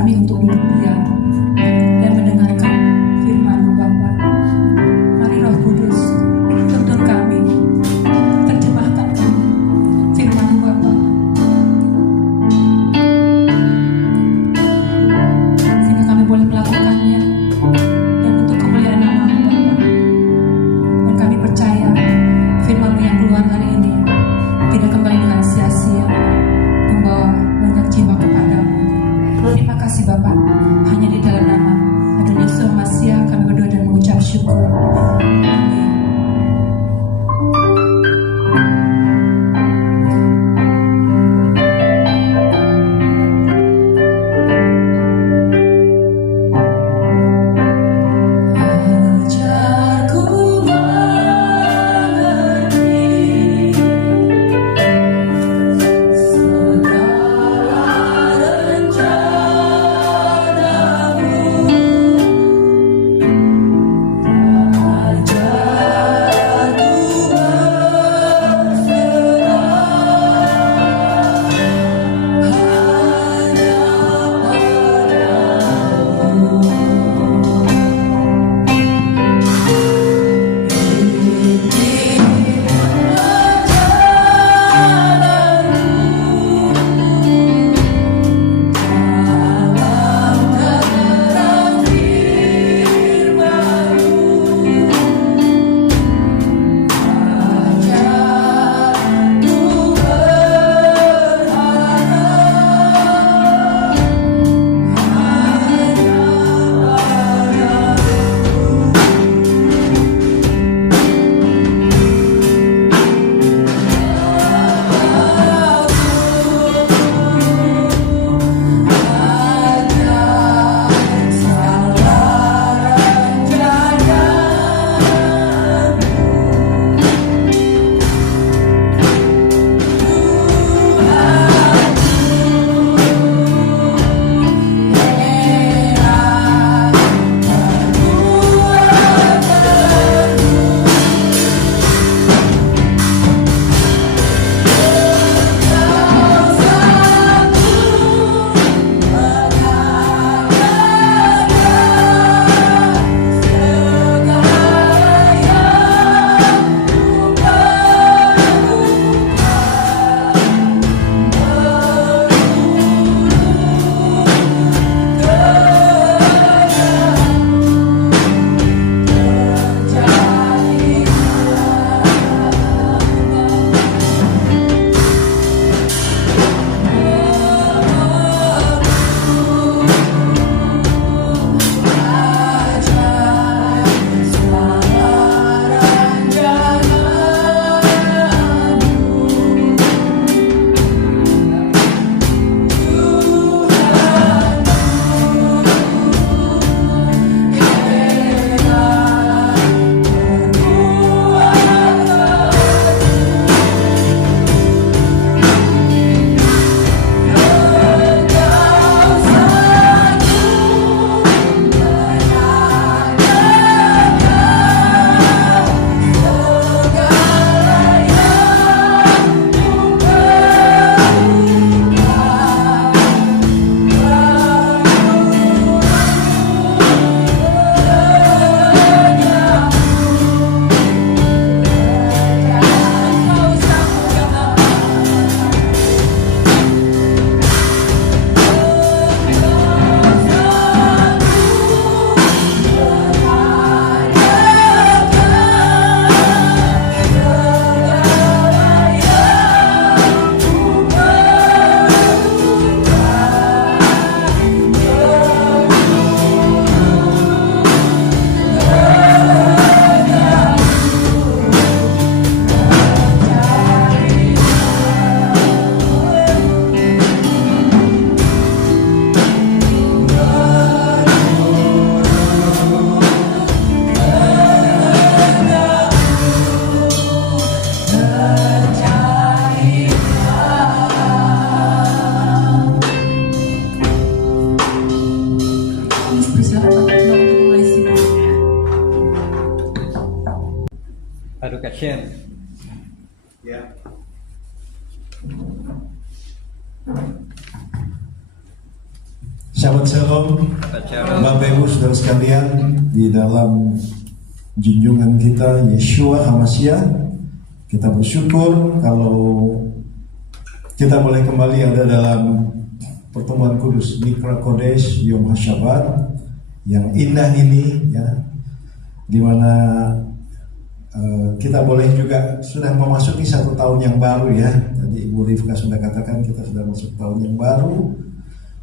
kami untuk duduk diam dan mendengarkan firman-Mu Bapa. Mari Roh Kudus tuntun kami, terjemahkan kami firman-Mu Bapa, sehingga kami boleh melakukannya dan untuk kemuliaan nama-Mu Bapa. Dan kami percaya firman-Mu yang keluar hari ini tidak kembali dengan sia-sia, membawa banyak jiwa kepadamu. Terima kasih Bapa. Hanya di dalam nama Adonai Yesus Masiah kami berdoa dan mengucap syukur. Amin. Education. Ya. Shabbat Shalom, Bapak Ibu Saudara sekalian, di dalam junjungan kita Yeshua HaMashiach, kita bersyukur kalau kita boleh kembali ada dalam pertemuan kudus Mikra Kodesh Yom HaShabbat yang indah ini, ya, di mana kita boleh juga sudah memasuki satu tahun yang baru, ya. Tadi Ibu Rifka sudah katakan kita sudah masuk tahun yang baru,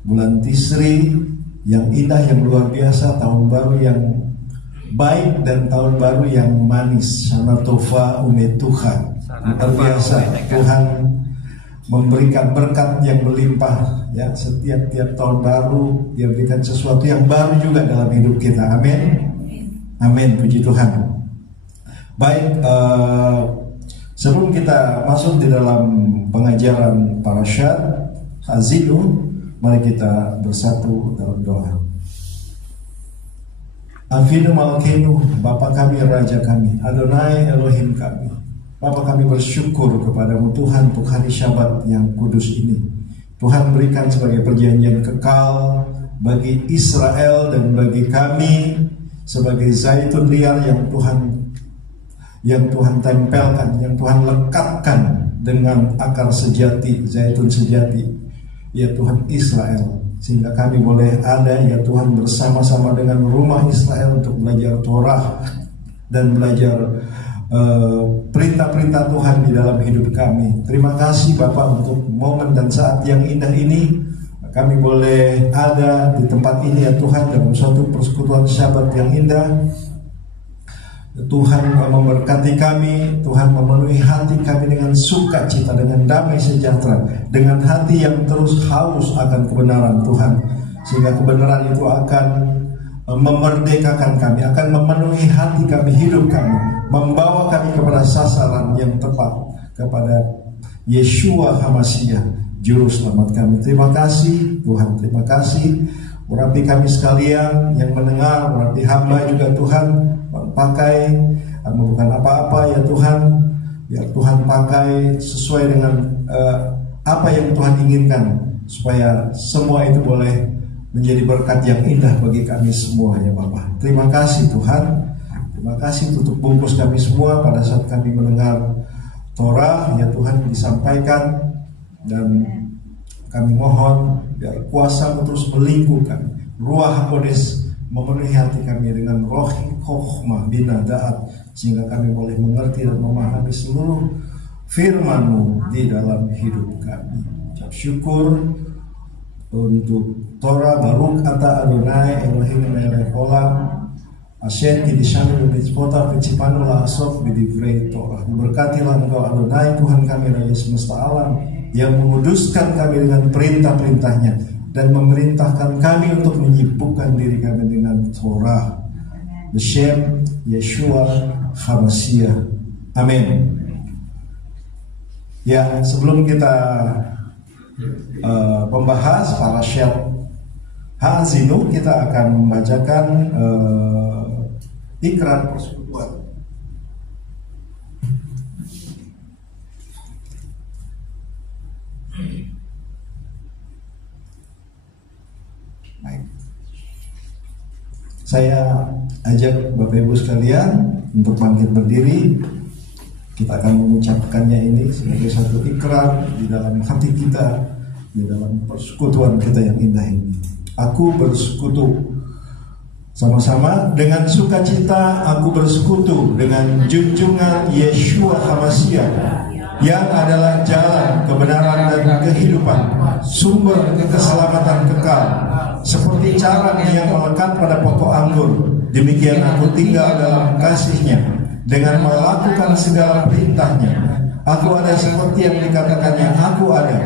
bulan Tisri yang indah, yang luar biasa, tahun baru yang baik dan tahun baru yang manis. Shana Tova Umetuha, luar biasa. Tuhan memberikan berkat yang berlimpah, ya. Setiap tahun baru Dia berikan sesuatu yang baru juga dalam hidup kita. Amin. Amin, puji Tuhan. Baik, sebelum kita masuk di dalam pengajaran parashat Ha'azinu, mari kita bersatu dalam doa. Avinu Malkeinu, Bapa kami, Raja kami, Adonai Elohim kami. Bapa kami bersyukur kepadamu Tuhan untuk hari Syabat yang kudus ini. Tuhan berikan sebagai perjanjian kekal bagi Israel dan bagi kami sebagai zaitun liar yang Tuhan tempelkan, yang Tuhan lekatkan dengan akar sejati, zaitun sejati, ya Tuhan Israel, sehingga kami boleh ada, ya Tuhan, bersama-sama dengan rumah Israel untuk belajar Torah dan belajar perintah-perintah Tuhan di dalam hidup kami. Terima kasih Bapak untuk momen dan saat yang indah ini. Kami boleh ada di tempat ini, ya Tuhan, dalam suatu persekutuan Syabat yang indah. Tuhan memberkati kami, Tuhan memenuhi hati kami dengan sukacita, dengan damai sejahtera, dengan hati yang terus haus akan kebenaran Tuhan, sehingga kebenaran itu akan memerdekakan kami, akan memenuhi hati kami, hidup kami, membawa kami kepada sasaran yang tepat, kepada Yeshua HaMashiach, Juru Selamat kami. Terima kasih Tuhan, terima kasih. Urapi kami sekalian yang mendengar, urapi hamba juga Tuhan, pakai bukan apa-apa, ya Tuhan, biar Tuhan pakai sesuai dengan apa yang Tuhan inginkan, supaya semua itu boleh menjadi berkat yang indah bagi kami semua, ya Bapak. Terima kasih Tuhan, terima kasih tutup bungkus kami semua pada saat kami mendengar Torah, ya Tuhan, disampaikan, dan kami mohon biar kuasa terus melingkup kami, Ruach HaKodesh memenuhi hati kami dengan roh hikmah bina da'at, sehingga kami boleh mengerti dan memahami seluruh firman-Mu di dalam hidup kami. Ucap syukur untuk Torah, Baruch Ata Adonai Elohim melech olam Asher kidishanu b'mitzvotav v'tzipanu la'asot b'divrei Torah. Berkatilah Engkau Adonai, Tuhan kami, Raja semesta alam, yang menguduskan kami dengan perintah-perintahnya dan memerintahkan kami untuk menyibukkan diri kami dengan Torah. B'Shem Yeshua HaMashiach. Amin. Ya, sebelum kita membahas parashat Ha'azinu, kita akan membacakan ikrar persekutuan. Baik. Saya ajak Bapak Ibu sekalian untuk bangkit berdiri. Kita akan mengucapkannya ini sebagai satu ikrar di dalam hati kita, di dalam persekutuan kita yang indah ini. Aku bersekutu. Sama-sama dengan sukacita aku bersekutu dengan junjungan Yeshua HaMashiach, yang adalah jalan, kebenaran, dan kehidupan, sumber keselamatan kekal. Seperti carang yang melekat pada pokok anggur, demikian aku tinggal dalam kasih-Nya dengan melakukan segala perintah-Nya. Aku ada seperti yang dikatakannya, aku ada.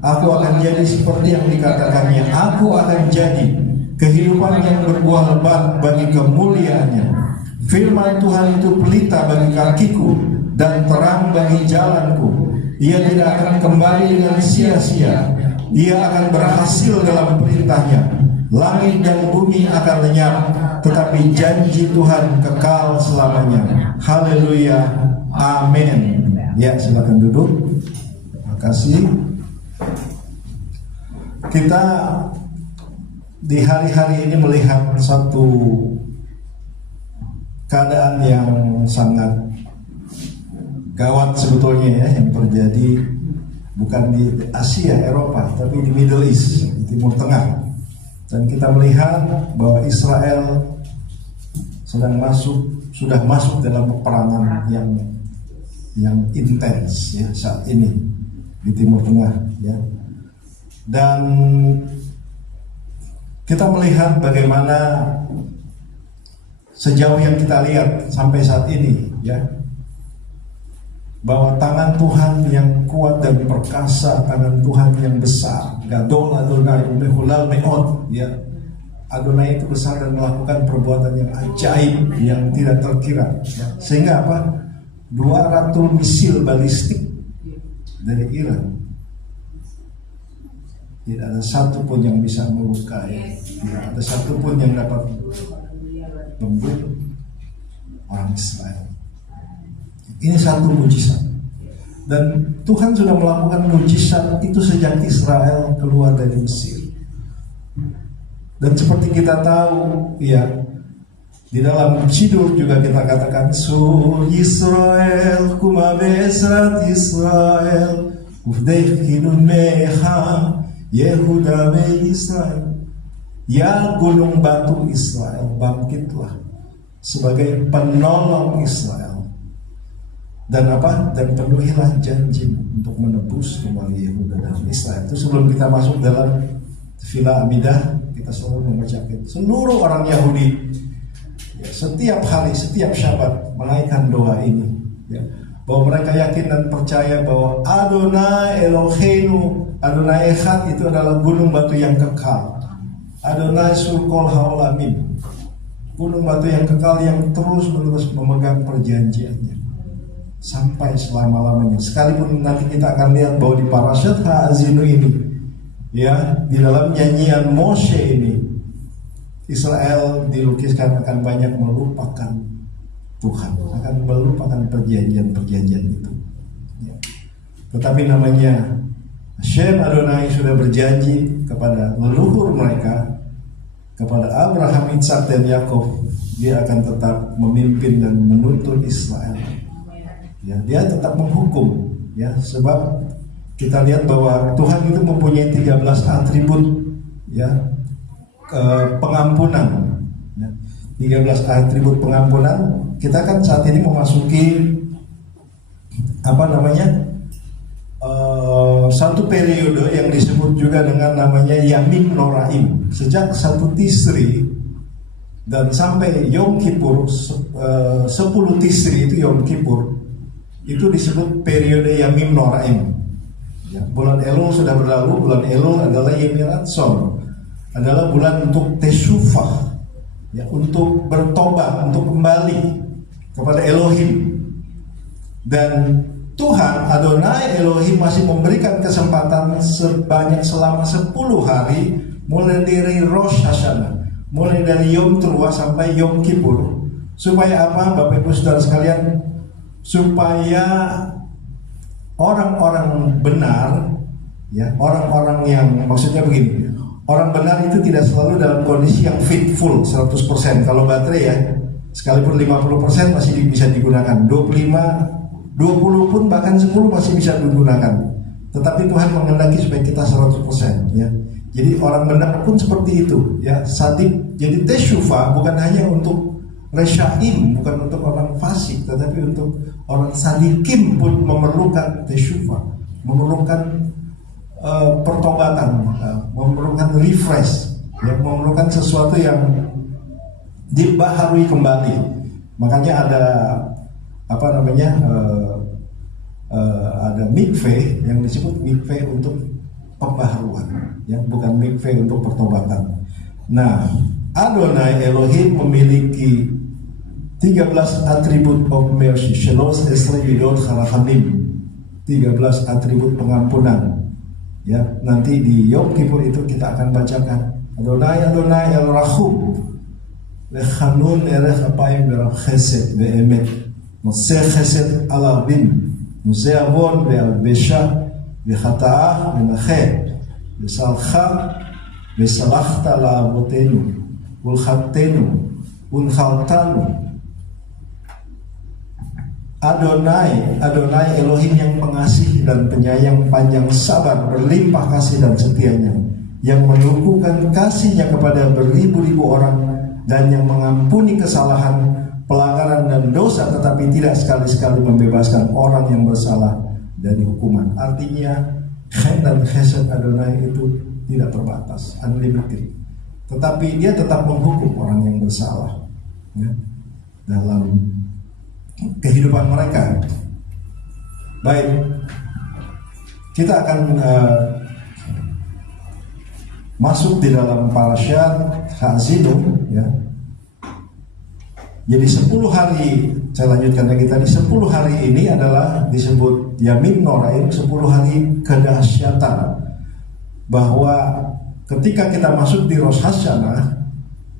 Aku akan jadi seperti yang dikatakannya, aku akan jadi. Kehidupan yang berbuah lebat bagi kemuliaan-Nya. Firman Tuhan itu pelita bagi kakiku dan terang bagi jalanku. Ia tidak akan kembali dengan sia-sia. Ia akan berhasil dalam perintah-Nya. Langit dan bumi akan lenyap, tetapi janji Tuhan kekal selamanya. Haleluya, amin. Ya, silakan duduk. Terima kasih. Kita di hari-hari ini melihat satu keadaan yang sangat gawat sebetulnya ya, yang terjadi bukan di Asia, Eropa, tapi di Middle East, di Timur Tengah. Dan kita melihat bahwa Israel sudah masuk dalam peperangan yang intens ya saat ini di Timur Tengah ya. Dan kita melihat bagaimana sejauh yang kita lihat sampai saat ini ya, bahwa tangan Tuhan yang kuat dan perkasa, tangan Tuhan yang besar, Gadol Adonai Umehulal Me'od ya. Adonai itu besar dan melakukan perbuatan yang ajaib yang tidak terkira ya. Sehingga apa? 200 misil balistik dari Iran tidak ada satu pun yang bisa melukai, tidak ada satu pun yang dapat membunuh orang Israel. Ini satu mujizat. Dan Tuhan sudah melakukan mujizat itu sejak Israel keluar dari Mesir. Dan seperti kita tahu, ya, di dalam Siddur juga kita katakan Sur Israel, kuma besrat Israel, ufdeh kinun meha, Yehuda be Israel. Ya gunung batu Israel, bangkitlah sebagai penolong Israel. Dan apa? Dan penuhilah janji untuk menebus kembali Yehuda dan Israel. Itu sebelum kita masuk dalam Tefillah Amidah, kita selalu mengucapkan seluruh orang Yahudi ya, setiap hari, setiap Syabat menaikkan doa ini ya, bahwa mereka yakin dan percaya bahwa Adonai Eloheinu, Adonai Echad itu adalah gunung batu yang kekal. Adonai Surkol Haolamim, gunung batu yang kekal yang terus-menerus memegang perjanjiannya sampai selama-lamanya. Sekalipun nanti kita akan lihat bahwa di Parashat Ha'azinu ini ya, di dalam nyanyian Moshe ini, Israel dilukiskan akan banyak melupakan Tuhan, akan melupakan perjanjian-perjanjian itu ya. Tetapi namanya Hashem Adonai sudah berjanji kepada leluhur mereka, kepada Abraham, Ishak dan Yakov, dia akan tetap memimpin dan menuntun Israel ya, dia tetap menghukum ya, sebab kita lihat bahwa Tuhan itu mempunyai 13 atribut ya, pengampunan ya. 13 atribut pengampunan. Kita kan saat ini memasuki satu periode yang disebut juga dengan namanya Yamim Noraim. Sejak 1 Tisri dan sampai Yom Kippur, 10 Tisri itu Yom Kippur, itu disebut periode Yamim Noraim ya. Bulan Elul sudah berlalu. Bulan Elul adalah Yemiratson, adalah bulan untuk Teshuvah ya, untuk bertobat, untuk kembali kepada Elohim. Dan Tuhan Adonai Elohim masih memberikan kesempatan selama 10 hari, mulai dari Rosh Hashanah, mulai dari Yom Teruah sampai Yom Kippur. Supaya apa, Bapak Ibu Saudara sekalian? Supaya orang-orang benar ya, orang-orang yang, maksudnya begini, orang benar itu tidak selalu dalam kondisi yang fitful 100%. Kalau baterai ya, sekalipun 50% masih bisa digunakan, 20 pun bahkan 10 masih bisa digunakan. Tetapi Tuhan menghendaki supaya kita 100% ya. Jadi orang benar pun seperti itu ya, sadik. Jadi Teshuvah bukan hanya untuk resyaim, bukan untuk orang fasik, tetapi untuk orang sadikim pun memerlukan Teshuvah, memerlukan pertobatan, memerlukan refresh ya, memerlukan sesuatu yang dibaharui kembali. Makanya ada ada mikveh yang disebut mikveh untuk pembaharuan ya, bukan mikveh untuk pertobatan. Nah, Adonai Elohim memiliki 13 atribut of mercy, Shelos Esre Yidot Harachamim, 13 atribut pengampunan ya. Nanti di Yom Kippur itu kita akan bacakan Adonai Adonai El Rahum Lechanun Erech Apayim Berach Chesed Be'emet Noseh Chesed Alabim Noseh Avon Be'albesha Be'chata'ah Be'nacheh Be'salcha Besalahta la mutenu ulkhatenu unkhaltanu. Adonai, Adonai Elohim yang pengasih dan penyayang, panjang sabar, berlimpah kasih dan setianya, yang menumpukan kasihnya kepada beribu-ribu orang, dan yang mengampuni kesalahan, pelanggaran dan dosa, tetapi tidak sekali-sekali membebaskan orang yang bersalah dari hukuman. Artinya khair dan chesed Adonai itu tidak terbatas, unlimited. Tetapi dia tetap menghukum orang yang bersalah, ya, dalam kehidupan mereka. Baik, kita akan masuk di dalam parashat Ha'azinu, ya. Jadi 10 hari, saya lanjutkan lagi tadi, 10 hari ini adalah disebut Yamim Noraim, 10 hari kedahsyatan. Bahwa ketika kita masuk di Rosh Hashanah,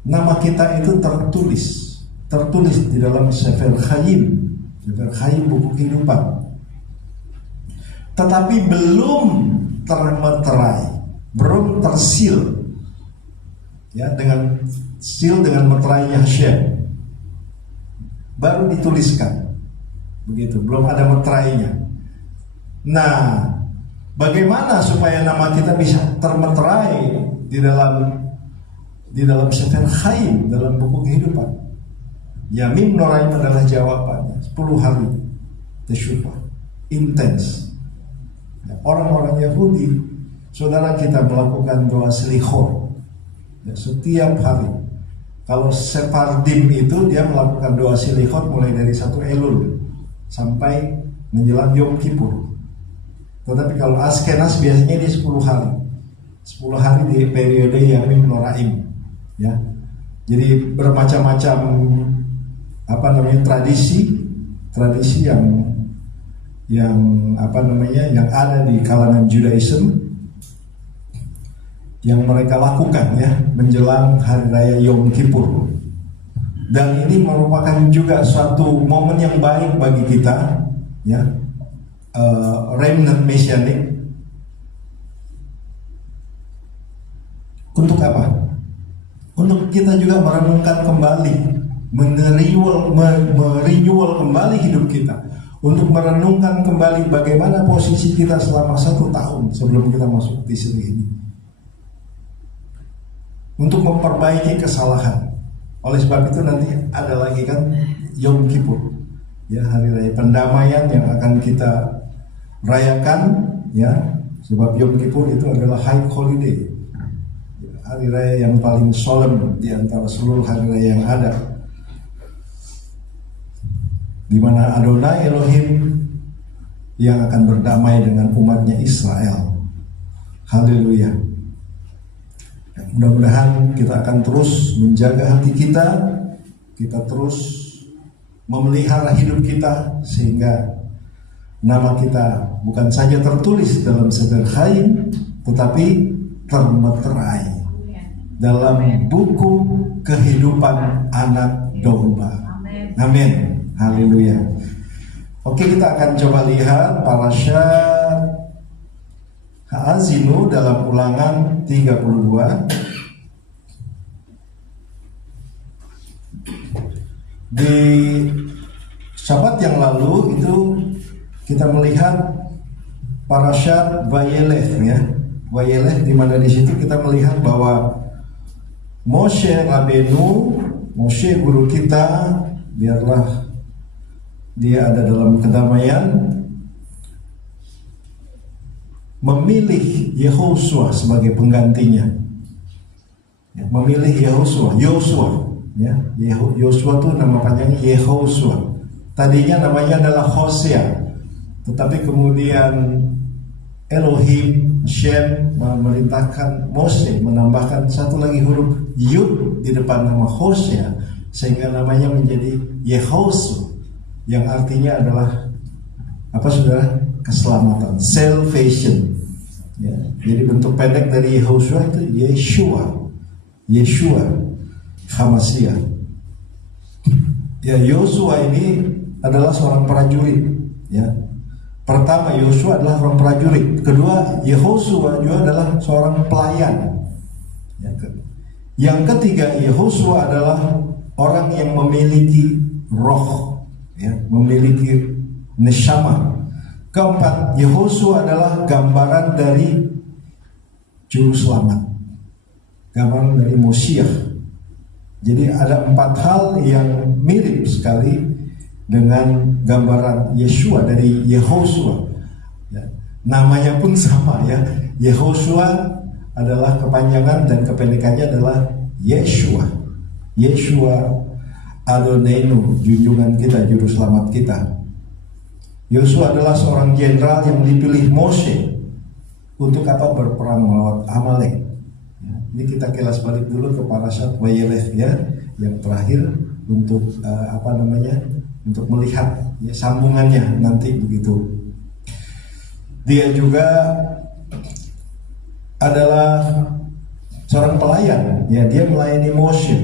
nama kita itu tertulis di dalam Sefer Chaim, buku kehidupan. Tetapi belum termeterai, belum tersil, ya, dengan seal dengan meterainya Hashem. Baru dituliskan, begitu, belum ada meterainya. Nah, bagaimana supaya nama kita bisa termeterai di dalam Sefer Chaim, dalam buku kehidupan? Yamim Noraim adalah jawabannya. 10 hari tesyufah intens. Orang-orang Yahudi, saudara kita melakukan doa selichot, ya, setiap hari. Kalau Sephardim itu dia melakukan doa selichot mulai dari 1 Elul sampai menjelang Yom Kippur. Tetapi kalau Askenaz biasanya di 10 hari. 10 hari di periode Yamim Noraim, ya. Jadi bermacam-macam tradisi yang ada di kalangan Judaism yang mereka lakukan, ya, menjelang hari raya Yom Kippur. Dan ini merupakan juga suatu momen yang baik bagi kita, ya, remnant messianic. Untuk apa? Untuk kita juga merenungkan kembali, merenewal kembali hidup kita, untuk merenungkan kembali bagaimana posisi kita selama 1 tahun sebelum kita masuk di sini ini, untuk memperbaiki kesalahan. Oleh sebab itu nanti ada lagi kan Yom Kippur, ya, hari raya pendamaian yang akan kita rayakan, ya, sebab Yom Kippur itu adalah high holiday, hari raya yang paling solemn di antara seluruh hari raya yang ada, di mana Adonai Elohim yang akan berdamai dengan umatnya Israel. Haleluya. Mudah-mudahan kita akan terus menjaga hati kita terus memelihara hidup kita, sehingga nama kita bukan saja tertulis dalam Sefer Chaim, tetapi termeterai dalam buku kehidupan anak domba. Amin. Haleluya. Oke, kita akan coba lihat parashat Ha'azinu dalam Ulangan 32. Di Sabat yang lalu itu kita melihat parashat Vayelech, ya. Vayelech, di mana di situ kita melihat bahwa Moshe Rabenu, Moshe guru kita, biarlah dia ada dalam kedamaian, memilih Yehosua sebagai penggantinya, ya, memilih Yosua, ya. Yosua itu nama panjangnya Yehosua. Tadinya namanya adalah Hosea, tetapi kemudian Elohim Shem memerintahkan Mose menambahkan satu lagi huruf Yud di depan nama Hosea, sehingga namanya menjadi Yehosua, yang artinya adalah apa, saudara? Keselamatan, salvation, ya. Jadi bentuk pendek dari Yehosua itu Yeshua Hamasiah. Ya, Yosua ini adalah seorang prajurit, ya. Pertama, Yosua adalah seorang prajurit. Kedua, Yehosua juga adalah seorang pelayan. Yang ketiga, Yehosua adalah orang yang memiliki roh, memiliki neshama. Keempat, Yehosua adalah gambaran dari juru selamat, gambaran dari Mosiah. Jadi ada 4 hal yang mirip sekali dengan gambaran Yeshua dari Yehosua. Namanya pun sama ya. Yehosua adalah kepanjangan dan kependekannya adalah Yeshua. Yeshua Adonenu, junjungan kita, juru selamat kita. Yosua adalah seorang jenderal yang dipilih Mose untuk apa? Berperang melawan Amalek. Ini kita kilas balik dulu ke Parashat Vayelech ya, yang terakhir untuk untuk melihat ya, sambungannya nanti begitu. Dia juga adalah seorang pelayan, ya, dia melayani Mose.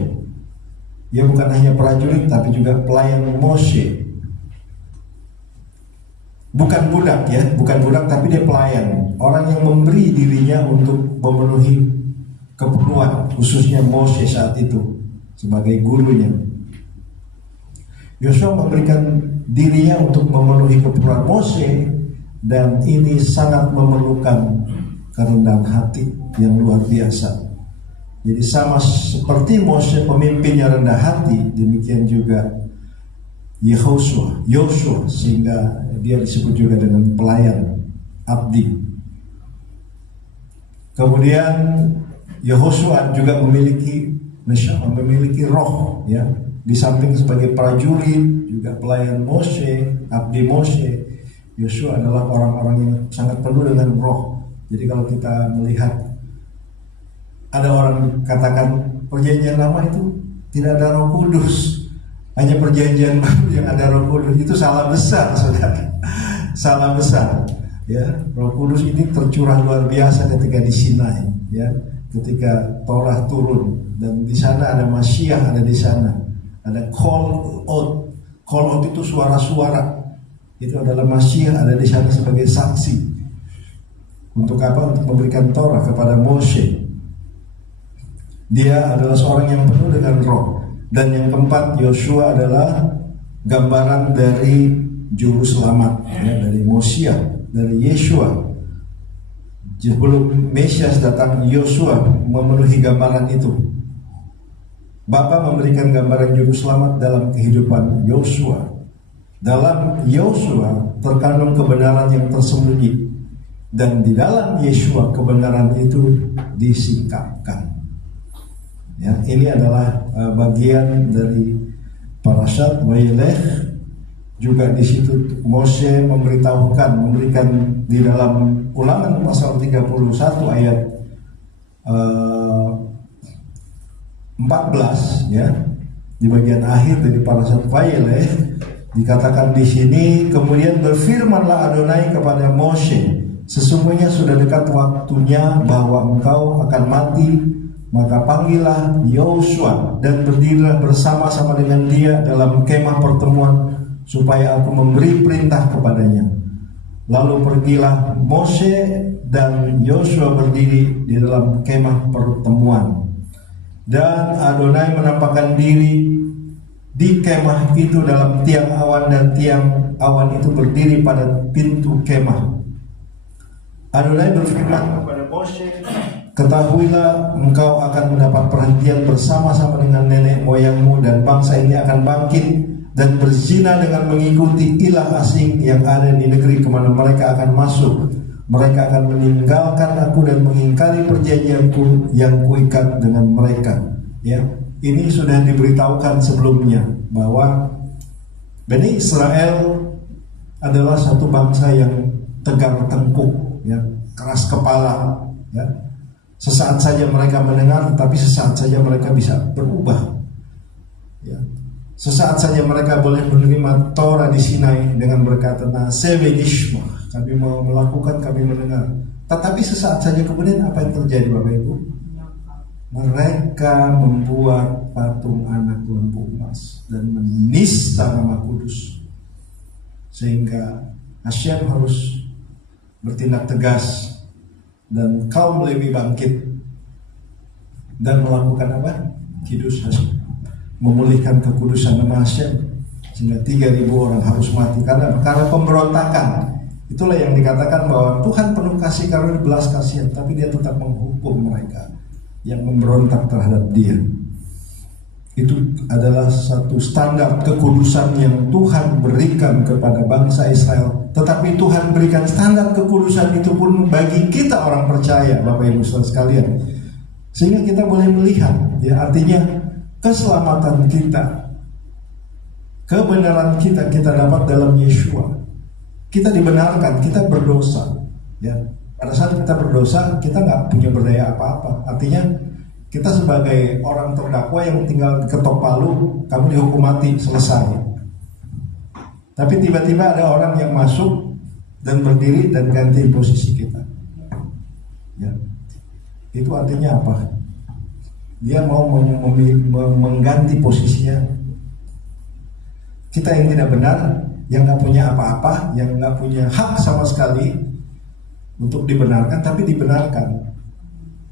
Dia bukan hanya prajurit tapi juga pelayan Mose. Bukan budak ya, bukan budak tapi dia pelayan, orang yang memberi dirinya untuk memenuhi keperluan khususnya Mose saat itu sebagai gurunya. Yosua memberikan dirinya untuk memenuhi keperluan Mose, dan ini sangat memerlukan kerendahan hati yang luar biasa. Jadi sama seperti Mose pemimpinnya rendah hati, demikian juga Yosua, sehingga dia disebut juga dengan pelayan, abdi. Kemudian Yehosua juga memiliki roh ya. Di samping sebagai prajurit, juga pelayan Mose, abdi Mose, Yosua adalah orang-orang yang sangat penuh dengan roh. Jadi kalau kita melihat ada orang katakan perjanjian lama itu tidak ada Roh Kudus, hanya perjanjian baru yang ada Roh Kudus, itu salah besar, saudara. Salah besar. Ya, Roh Kudus ini tercurah luar biasa ketika di Sinai, ya, ketika Torah turun, dan di sana ada Masyiah, ada di sana, ada call out itu suara-suara, itu adalah Masyiah ada di sana sebagai saksi. Untuk apa? Untuk memberikan Torah kepada Mose. Dia adalah seorang yang penuh dengan roh. Dan yang keempat, Yosua adalah gambaran dari juru selamat, ya, dari Mosiah, dari Yeshua. Sebelum Mesias datang, Yosua memenuhi gambaran itu. Bapa memberikan gambaran juru selamat dalam kehidupan Yosua. Dalam Yosua terkandung kebenaran yang tersembunyi, dan di dalam Yeshua kebenaran itu disingkapkan. Ya, ini adalah bagian dari Parashat Vayelech. Juga di situ Mose memberikan di dalam Ulangan pasal 31 ayat 14 ya, di bagian akhir dari Parashat Vayelech dikatakan di sini, kemudian berfirmanlah Adonai kepada Mose, sesungguhnya sudah dekat waktunya bahwa engkau akan mati, maka panggillah Yosua dan berdirilah bersama-sama dengan dia dalam kemah pertemuan, supaya aku memberi perintah kepadanya. Lalu pergilah Mose dan Yosua berdiri di dalam kemah pertemuan, dan Adonai menampakkan diri di kemah itu dalam tiang awan, dan tiang awan itu berdiri pada pintu kemah. Adonai berfirman kepada Mose, ketahuilah engkau akan mendapat perhentian bersama-sama dengan nenek moyangmu, dan bangsa ini akan bangkit dan berzina dengan mengikuti ilah asing yang ada di negeri kemana mereka akan masuk. Mereka akan meninggalkan aku dan mengingkari perjanjianku yang kuikat dengan mereka. Ya, ini sudah diberitahukan sebelumnya bahwa Bani Israel adalah satu bangsa yang tegar tengkuk, ya, keras kepala, ya. Sesaat saja mereka mendengar, tetapi sesaat saja mereka bisa berubah. Ya. Sesaat saja mereka boleh menerima Torah di Sinai dengan berkata, Na'aseh v'nishma, kami mau melakukan, kami mendengar. Tetapi sesaat saja kemudian apa yang terjadi, Bapak Ibu? Mereka membuat patung anak lembu emas dan menista nama kudus, sehingga Hashem harus bertindak tegas dan kaum Lewi bangkit. dan melakukan apa? Kidus Hashem, memulihkan kekudusan nama Hashem, sehingga 3.000 orang harus mati karena pemberontakan. Itulah yang dikatakan bahwa Tuhan penuh kasih karunia belas kasihan, tapi Dia tetap menghukum mereka yang memberontak terhadap Dia. Itu adalah satu standar kekudusan yang Tuhan berikan kepada bangsa Israel. Tetapi Tuhan berikan standar kekudusan itu pun bagi kita orang percaya, Bapak Ibu Saudara sekalian. Sehingga kita boleh melihat, ya, artinya keselamatan kita, kebenaran kita dapat dalam Yeshua. Kita dibenarkan, kita berdosa, ya. Pada saat kita berdosa, kita nggak punya berdaya apa-apa. Artinya kita sebagai orang terdakwa yang tinggal ketok palu, kamu dihukum mati, selesai. Tapi tiba-tiba ada orang yang masuk dan berdiri dan ganti posisi kita, ya. Itu artinya apa? Dia mau mengganti posisinya. Kita yang tidak benar, yang nggak punya apa-apa, yang nggak punya hak sama sekali untuk dibenarkan, tapi dibenarkan.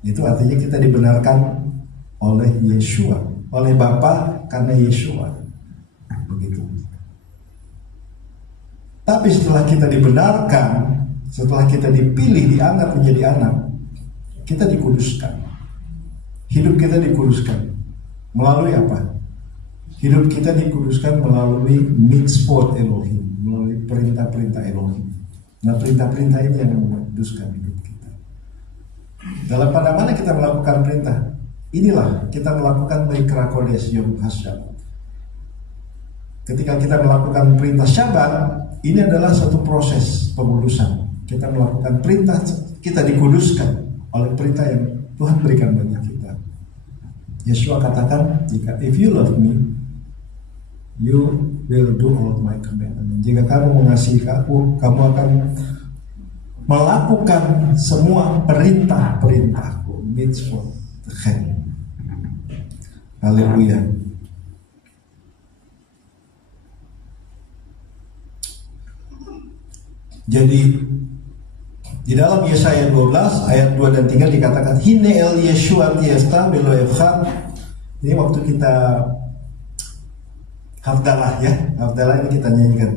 Itu artinya kita dibenarkan oleh Yeshua, oleh Bapa karena Yeshua. Begitu. Tapi setelah kita dibenarkan, setelah kita dipilih, diangkat menjadi anak, kita dikuduskan. Hidup kita dikuduskan. Melalui apa? Hidup kita dikuduskan melalui mitzvot Elohim, melalui perintah-perintah Elohim. Nah, perintah-perintah ini yang menguduskan hidup kita. Dalam pada mana kita melakukan perintah? Inilah kita melakukan Mikra Kodesh Yom HaShabbat. Ketika kita melakukan perintah Syabat, ini adalah satu proses pengudusan. Kita melakukan perintah, kita dikuduskan oleh perintah yang Tuhan berikan bagi kita. Yeshua katakan, jika if you love me, you will do all my commandments. Jika kamu mengasihi aku, kamu akan melakukan semua perintah-perintahku, mitzvot. Haleluya. Jadi di dalam Yesaya 12 ayat 2 dan 3 dikatakan Hine el Yeshua tiesta belo evchat. Ini waktu kita Hafdalah, ya, Hafdalah ini kita nyanyikan.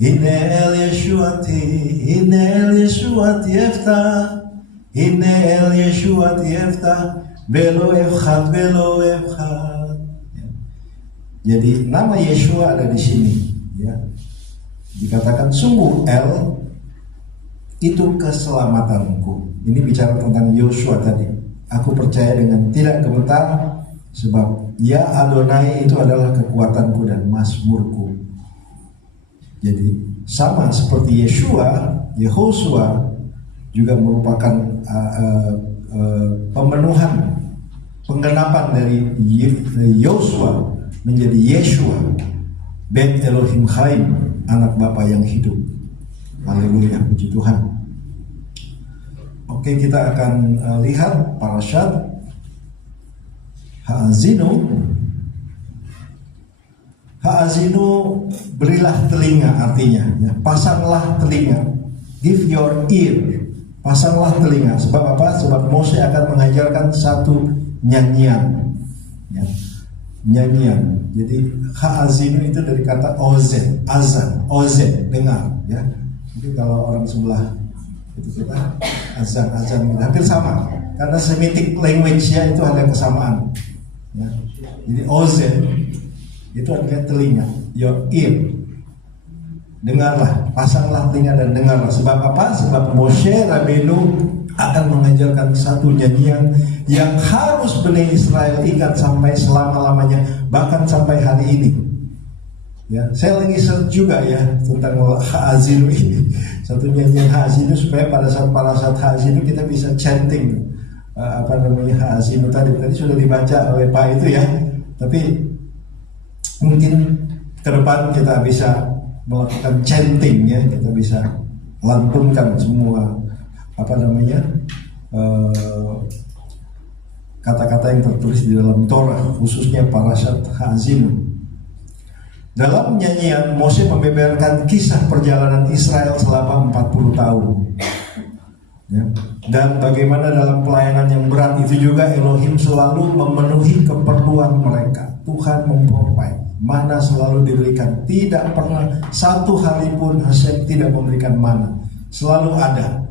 Hine el Yeshua tiefta, Hine el Yeshua tiefta, belo evchat. Jadi nama Yeshua ada di sini, ya. Dikatakan sungguh El itu keselamatanku. Ini bicara tentang Yosua tadi. Aku percaya dengan tidak gemetar, sebab ya Adonai itu adalah kekuatanku dan mazmurku. Jadi sama seperti Yehosua juga merupakan pemenuhan, penggenapan dari Yosua menjadi Yeshua, Ben Elohim Chaim, anak Bapa yang hidup. Haleluya, puji Tuhan. Oke, kita akan lihat parashat Ha'azinu, berilah telinga, artinya, ya, pasanglah telinga. Give your ear, pasanglah telinga. Sebab apa? Sebab Mose akan mengajarkan satu nyanyian, ya, nyanyian. Jadi Ha'azinu itu dari kata ozen, azan, ozen, dengar, ya. Mungkin kalau orang sebelah itu kita azan hampir sama, karena Semitic language-nya itu ada kesamaan, ya. Jadi ozen itu artinya telinga, your ear. Dengarlah, pasanglah telinga dan dengarlah. Sebab apa? Sebab Moshe Rabbeinu akan mengajarkan satu nyanyian yang harus Bani Israel ingat sampai selama-lamanya, bahkan sampai hari ini. Ya, saya lagi search juga ya tentang Ha'azinu ini. Satu nyanyian Ha'azinu supaya pada saat Ha'azinu kita bisa chanting Ha'azinu tadi sudah dibaca oleh Pak itu ya. Tapi mungkin ke depan kita bisa melakukan chanting, ya, kita bisa lantunkan semua kata-kata yang tertulis di dalam Torah, khususnya parashat Ha'azinu. Dalam nyanyian, Mose membeberkan kisah perjalanan Israel selama 40 tahun, ya. Dan bagaimana dalam pelayanan yang berat itu juga Elohim selalu memenuhi keperluan mereka. Tuhan memprovide, mana selalu diberikan. Tidak pernah satu hari pun Hashem tidak memberikan mana, selalu ada.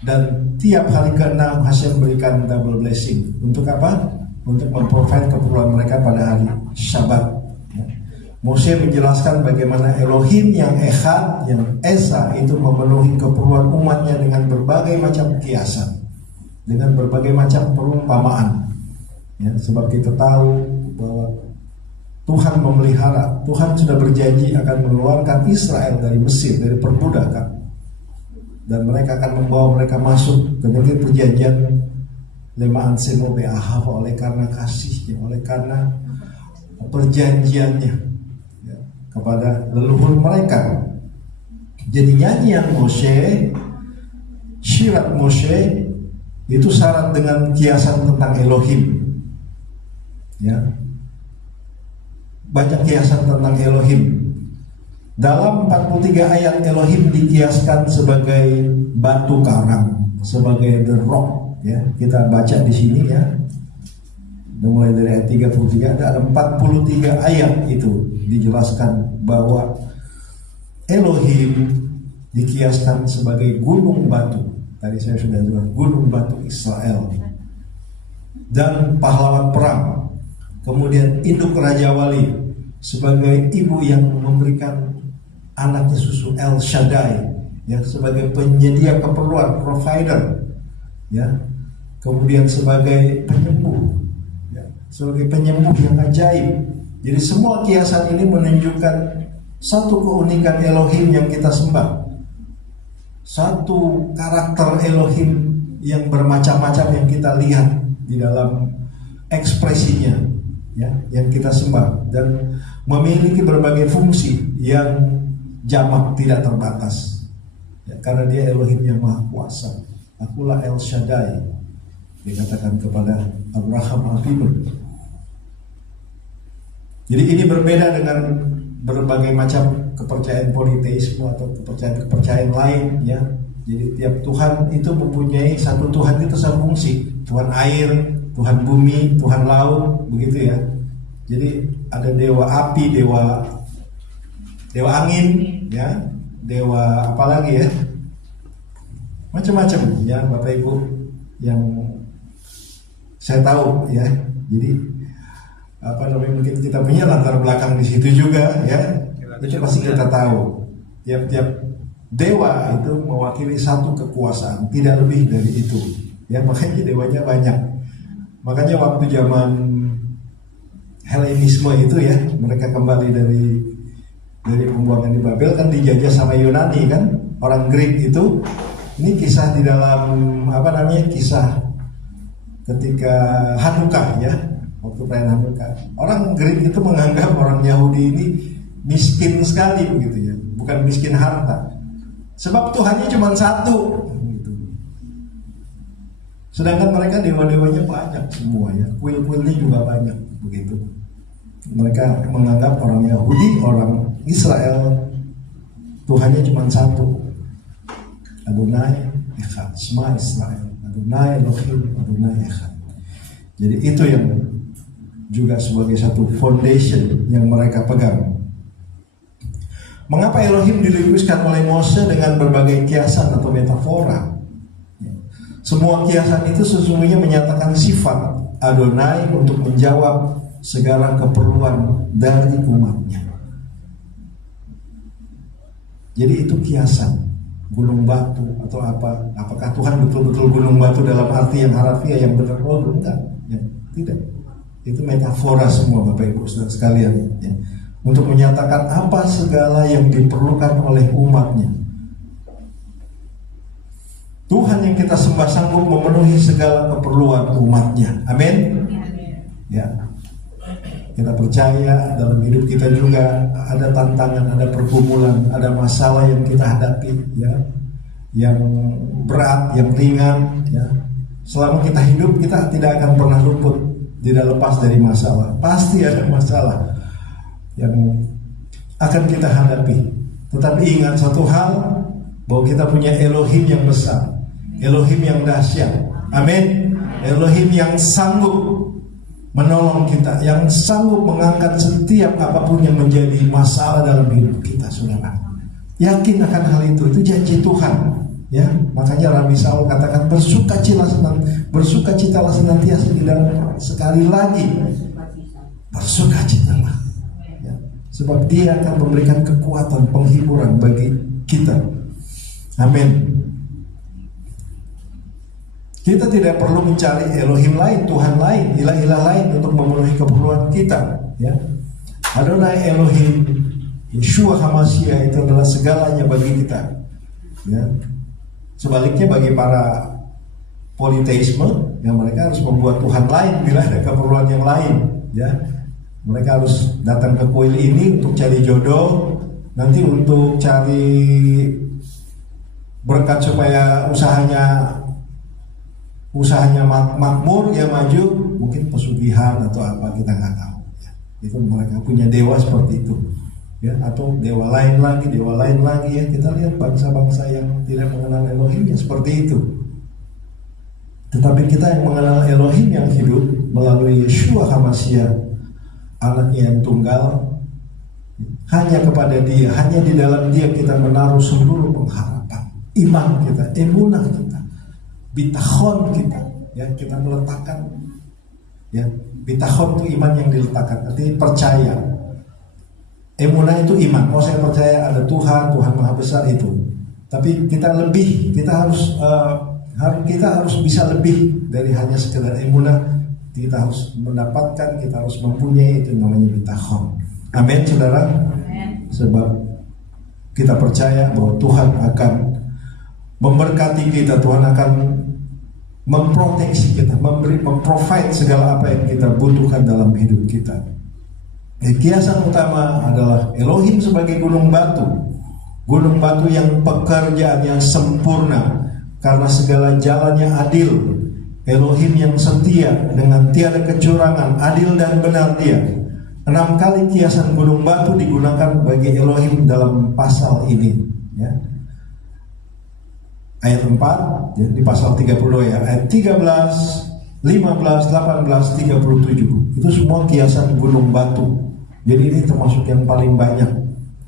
Dan tiap hari ke-6 Hashem berikan double blessing. Untuk apa? Untuk memprovide keperluan mereka pada hari Syabat. Mose menjelaskan bagaimana Elohim yang Echad, yang Esa itu memenuhi keperluan umatnya dengan berbagai macam kiasan, dengan berbagai macam perumpamaan. Ya, sebab kita tahu bahwa Tuhan memelihara, Tuhan sudah berjanji akan mengeluarkan Israel dari Mesir, dari perbudakan, dan mereka akan membawa mereka masuk ke negeri perjanjian lemaan senobe ahah oleh karena kasihnya, oleh karena perjanjiannya kepada leluhur mereka. Jadi nyanyian Moshe, syirat Moshe itu syarat dengan kiasan tentang Elohim. Ya, banyak kiasan tentang Elohim. Dalam 43 ayat Elohim dikiaskan sebagai batu karang, sebagai the rock. Ya, kita baca di sini ya. Mulai dari ayat 33 ada 43 ayat itu dijelaskan bahwa Elohim dikiaskan sebagai gunung batu. Tadi saya sudah bilang gunung batu Israel dan pahlawan perang. Kemudian induk Raja Wali sebagai ibu yang memberikan anaknya susu, El Shaddai, ya, sebagai penyedia keperluan, provider, ya. Kemudian sebagai penyembuh, ya, sebagai penyembuh yang ajaib. Jadi semua kiasan ini menunjukkan satu keunikan Elohim yang kita sembah, satu karakter Elohim yang bermacam-macam yang kita lihat di dalam ekspresinya, ya, yang kita sembah, dan memiliki berbagai fungsi yang jamak tidak terbatas, ya, karena dia Elohim yang maha kuasa. Akulah El Shaddai, dikatakan kepada Abraham Avinu. Jadi ini berbeda dengan berbagai macam kepercayaan politeisme atau kepercayaan lain, ya. Jadi tiap Tuhan itu mempunyai satu Tuhan itu satu fungsi. Tuhan air, Tuhan bumi, Tuhan laut, begitu ya. Jadi ada dewa api, dewa angin, ya, dewa apa lagi ya, macam-macam ya Bapak Ibu yang saya tahu ya. Jadi mungkin kita punya latar belakang di situ juga ya. Itu pasti kita tahu. Tiap dewa itu mewakili satu kekuasaan, tidak lebih dari itu. Ya, makanya dewanya banyak. Makanya waktu zaman Helenisme itu ya, mereka kembali dari pembuangan di Babel kan dijajah sama Yunani kan, orang Greek itu. Ini kisah di dalam kisah ketika Hanukkah ya, waktu perayaan Hanukkah. Orang Greek itu menganggap orang Yahudi ini miskin sekali begitu ya, bukan miskin harta. Sebab Tuhannya cuma satu gitu. Sedangkan mereka dewa-dewanya banyak semua ya, kuil-kuilnya juga banyak begitu. Mereka menganggap orang Yahudi, orang Israel, Tuhannya cuma satu. Adonai Echad, Shema Israel, Adonai Elohim, Adonai Echad. Jadi itu yang juga sebagai satu foundation yang mereka pegang. Mengapa Elohim dilukiskan oleh Mose dengan berbagai kiasan atau metafora? Semua kiasan itu sesungguhnya menyatakan sifat Adonai untuk menjawab segala keperluan dari umatnya. Jadi itu kiasan. Gunung batu atau apa? Apakah Tuhan betul-betul gunung batu dalam arti yang harafiah yang benar? Oh, enggak, ya, tidak. Itu metafora semua Bapak Ibu Saudara sekalian, ya. Untuk menyatakan apa segala yang diperlukan oleh umatnya. Tuhan yang kita sembah sanggup memenuhi segala keperluan umatnya. Amin. Ya. Kita percaya dalam hidup kita juga ada tantangan, ada pergumulan, ada masalah yang kita hadapi, ya, yang berat, yang ringan, ya. Selama kita hidup kita tidak akan pernah luput, tidak lepas dari masalah. Pasti ada masalah yang akan kita hadapi. Tetapi ingat satu hal, bahwa kita punya Elohim yang besar. Elohim yang dahsyat. Amin. Elohim yang sanggup menolong kita, yang sanggup mengangkat setiap apapun yang menjadi masalah dalam hidup kita, saudara. Yakin akan hal itu janji Tuhan. Ya, makanya Rabi Saul katakan bersukacitalah senantiasa di dalam, sekali lagi bersukacitalah. Ya, sebab Dia akan memberikan kekuatan, penghiburan bagi kita. Amin. Kita tidak perlu mencari Elohim lain, Tuhan lain, ilah-ilah lain untuk memenuhi keperluan kita. Ya, Adonai Elohim, Yeshua HaMashiach itu adalah segalanya bagi kita. Ya. Sebaliknya bagi para politeisme, yang mereka harus membuat Tuhan lain bila ada keperluan yang lain. Ya, mereka harus datang ke kuil ini untuk cari jodoh, nanti untuk cari berkat supaya usahanya makmur, ya maju, mungkin pesugihan atau apa, kita nggak tahu. Ya, itu mereka punya dewa seperti itu. Ya, atau dewa lain lagi ya. Kita lihat bangsa-bangsa yang tidak mengenal Elohimnya seperti itu. Tetapi kita yang mengenal Elohim yang hidup melalui Yeshua HaMashiach, anaknya yang tunggal, hanya kepada Dia, hanya di dalam Dia kita menaruh seluruh pengharapan, iman kita, emunah kita, bitachon kita. Ya, kita meletakkan, ya, bitachon itu iman yang diletakkan, artinya percaya. Emunah itu iman. Oh, saya percaya ada Tuhan Maha Besar itu. Tapi kita harus bisa lebih dari hanya sekedar emunah. Kita harus mendapatkan, kita harus mempunyai, itu namanya bitachon. Amin, saudara. Amen. Sebab kita percaya bahwa Tuhan akan memberkati kita, Tuhan akan memproteksi kita, memprovide segala apa yang kita butuhkan dalam hidup kita. Kiasan utama adalah Elohim sebagai gunung batu yang pekerjaannya sempurna karena segala jalannya adil. Elohim yang setia dengan tiada kecurangan, adil dan benar Dia. 6 kali kiasan gunung batu digunakan bagi Elohim dalam pasal ini. Ya. Ayat 4 ya, di pasal 32 ya, ayat 13, 15, 18, 37. Itu semua kiasan gunung batu. Jadi ini termasuk yang paling banyak,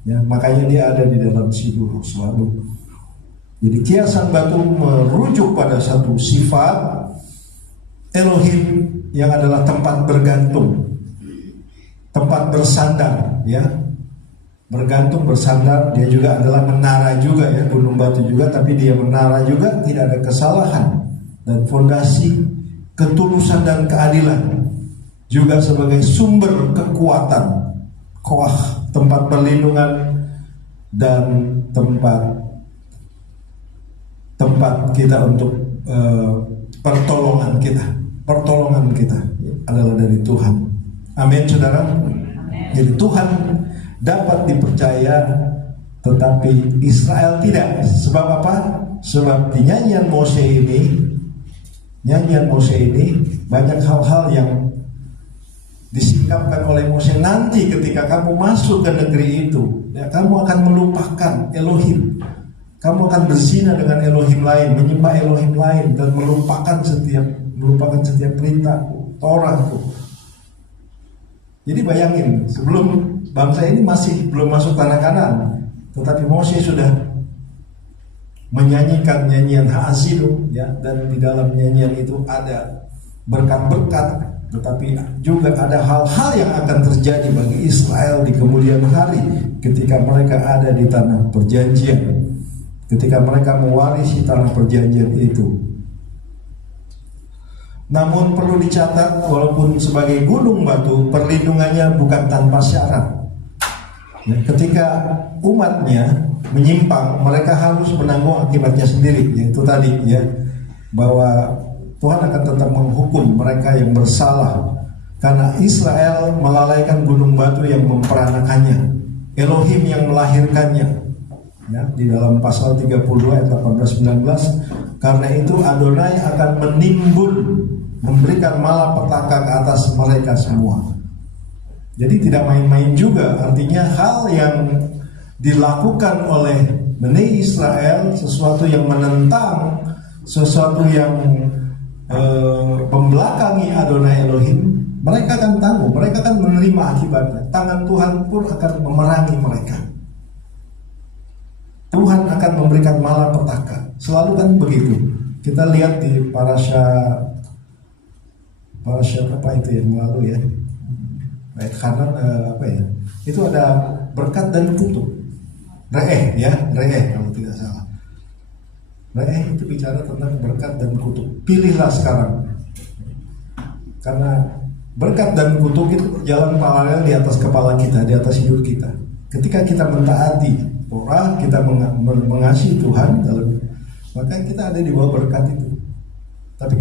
ya, makanya dia ada di dalam Sidur selalu. Jadi kiasan batu merujuk pada satu sifat Elohim yang adalah tempat bergantung, tempat bersandar, ya, bergantung, bersandar. Dia juga adalah menara juga, ya, gunung batu juga, tapi dia menara juga, tidak ada kesalahan, dan fondasi ketulusan dan keadilan, juga sebagai sumber kekuatan, koah, tempat perlindungan, dan tempat kita untuk pertolongan kita adalah dari Tuhan. Amin, saudara. Jadi Tuhan dapat dipercaya, tetapi Israel tidak. Sebab apa? Sebab di nyanyian Mose ini banyak hal-hal yang disingkapkan oleh Mose. Nanti ketika kamu masuk ke negeri itu, ya, kamu akan melupakan Elohim. Kamu akan berzina dengan Elohim lain, menyembah Elohim lain, dan melupakan setiap perintahku, Torahku. Jadi bayangin, sebelum bangsa ini masih belum masuk tanah Kanaan, tetapi Mose sudah menyanyikan nyanyian Ha'azilu, ya, dan di dalam nyanyian itu ada berkat-berkat. Tetapi juga ada hal-hal yang akan terjadi bagi Israel di kemudian hari ketika mereka ada di tanah perjanjian, ketika mereka mewarisi tanah perjanjian itu. Namun perlu dicatat, walaupun sebagai gunung batu, perlindungannya bukan tanpa syarat. Ya, ketika umatnya menyimpang, mereka harus menanggung akibatnya sendiri. Yaitu tadi, ya, bahwa Tuhan akan tetap menghukum mereka yang bersalah karena Israel melalaikan gunung batu yang memperanakannya, Elohim yang melahirkannya. Ya, di dalam pasal 32 ayat 18-19, karena itu Adonai akan menimbun, memberikan malapetaka ke atas mereka semua. Jadi tidak main-main juga, artinya hal yang dilakukan oleh Bani Israel, sesuatu yang menentang sesuatu yang membelakangi Adonai Elohim, mereka akan tanggung, mereka akan menerima akibatnya. Tangan Tuhan pun akan memerangi mereka. Tuhan akan memberikan malapetaka. Selalu kan begitu. Kita lihat di parasha apa itu yang lalu ya, ayat kanan apa ya? Itu ada berkat dan kutuk. Re'eh ya, re'eh kalau tidak salah. Re'eh itu bicara tentang berkat dan kutuk. Pilihlah sekarang. Karena berkat dan kutuk itu berjalan paralel di atas kepala kita, di atas hidup kita. Ketika kita mentaati Torah, kita mengasihi Tuhan, maka kita ada di bawah berkat itu. Tapi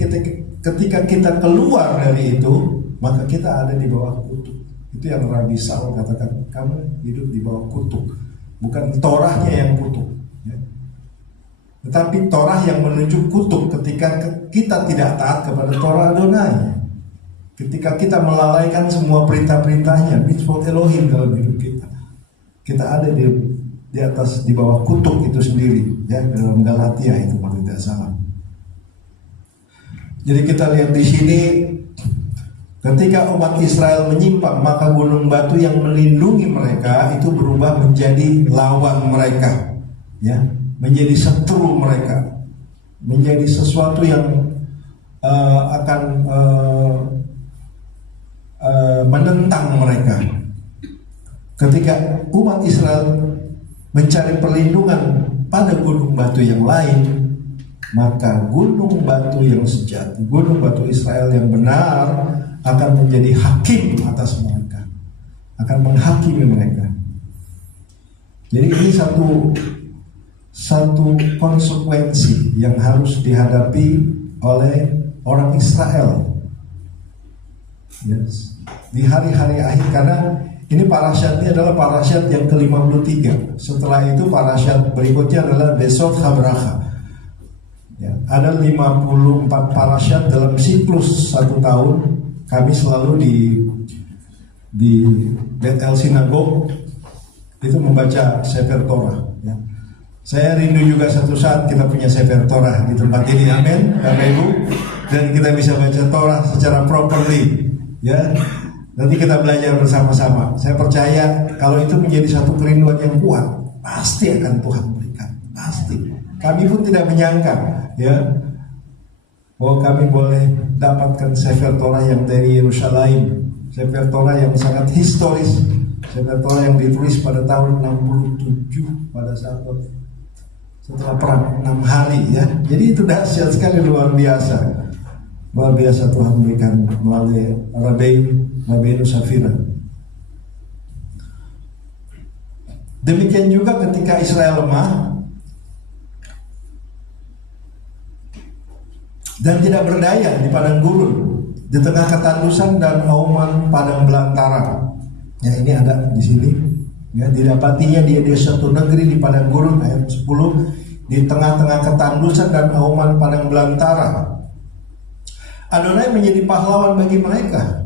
ketika kita keluar dari itu, maka kita ada di bawah kutuk. Itu yang Rabi Saul katakan, kamu hidup di bawah kutuk. Bukan Torahnya yang kutuk ya. Tetapi Torah yang menunjuk kutuk ketika kita tidak taat kepada Torah Adonai. Ketika kita melalaikan semua perintah-perintahnya, mitzvot Elohim dalam hidup kita. Kita ada di atas, di bawah kutuk itu sendiri ya, dalam Galatia itu kalau tidak salah. Jadi kita lihat di sini, ketika umat Israel menyimpang, maka gunung batu yang melindungi mereka itu berubah menjadi lawan mereka, ya, menjadi setru mereka, menjadi sesuatu yang akan menentang mereka. Ketika umat Israel mencari perlindungan pada gunung batu yang lain, maka gunung batu yang sejati, gunung batu Israel yang benar akan menjadi hakim atas mereka, akan menghakimi mereka. Jadi ini satu konsekuensi yang harus dihadapi oleh orang Israel, yes, di hari-hari akhir. Karena ini parasyatnya adalah parasyat yang ke-53. Setelah itu parasyat berikutnya adalah Besot Habracha. Ya, ada 54 parasyat dalam siklus 1 tahun. Kami selalu di Bethel Sinagog itu membaca Sefer Torah ya. Saya rindu juga satu saat kita punya Sefer Torah di tempat ini, amin Bapak Ibu, dan kita bisa baca Torah secara properly ya. Nanti kita belajar bersama-sama. Saya percaya kalau itu menjadi satu kerinduan yang kuat, pasti akan Tuhan berikan, pasti. Kami pun tidak menyangka ya bahwa kami boleh dapatkan Sefer Torah yang dari Yerusalem, Sefer Torah yang sangat historis, Sefer Torah yang ditulis pada tahun 67 pada saat setelah perang 6 hari ya. Jadi itu dahsyat sekali, luar biasa. Luar biasa Tuhan berikan melalui Rabbeinu Safira. Demikian juga ketika Israel lemah dan tidak berdaya di padang gurun, di tengah ketandusan dan auman padang belantara. Ya, ini ada di sini. Ya, didapatinya dia di satu negeri di padang gurun, ayat 10, di tengah-tengah ketandusan dan auman padang belantara. Adonai menjadi pahlawan bagi mereka.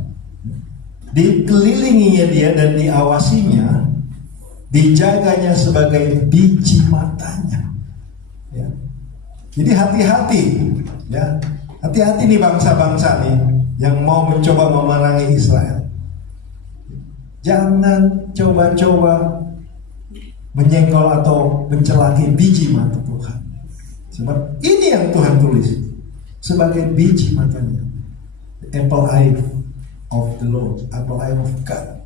Dikelilinginya dia dan diawasinya, dijaganya sebagai biji matanya. Ya. Jadi hati-hati, ya, hati-hati nih bangsa-bangsa nih yang mau mencoba memerangi Israel. Jangan coba-coba menyenggol atau mencelaki biji mata Tuhan. Sebab ini yang Tuhan tulis sebagai biji matanya, the apple eye of the Lord, apple eye of God.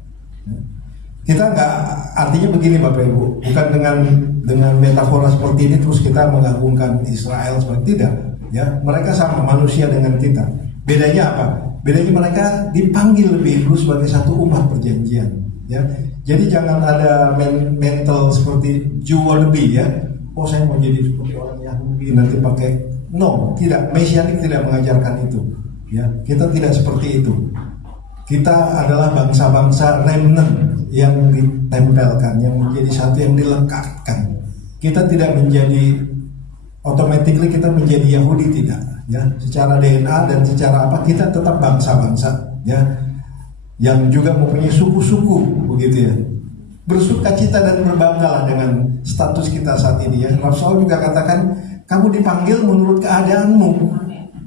Kita nggak, artinya begini Bapak Ibu, bukan dengan metafora seperti ini terus kita mengagungkan Israel seperti tidak. Ya, mereka sama manusia dengan kita. Bedanya apa? Bedanya mereka dipanggil lebih dulu sebagai satu umat perjanjian. Ya, jadi jangan ada mental seperti Jew wannabe ya. Oh saya mau jadi seperti orang Yahudi nanti pakai. No, tidak. Mesianik tidak mengajarkan itu. Ya, kita tidak seperti itu. Kita adalah bangsa-bangsa remnant yang ditempelkan, yang menjadi satu, yang dilekatkan. Kita tidak menjadi automatically kita menjadi Yahudi, tidak. Ya, secara DNA dan secara apa kita tetap bangsa-bangsa. Ya, yang juga mempunyai suku-suku, begitu ya. Bersukacita dan berbanggalah dengan status kita saat ini ya. Rasul juga katakan Kamu dipanggil menurut keadaanmu.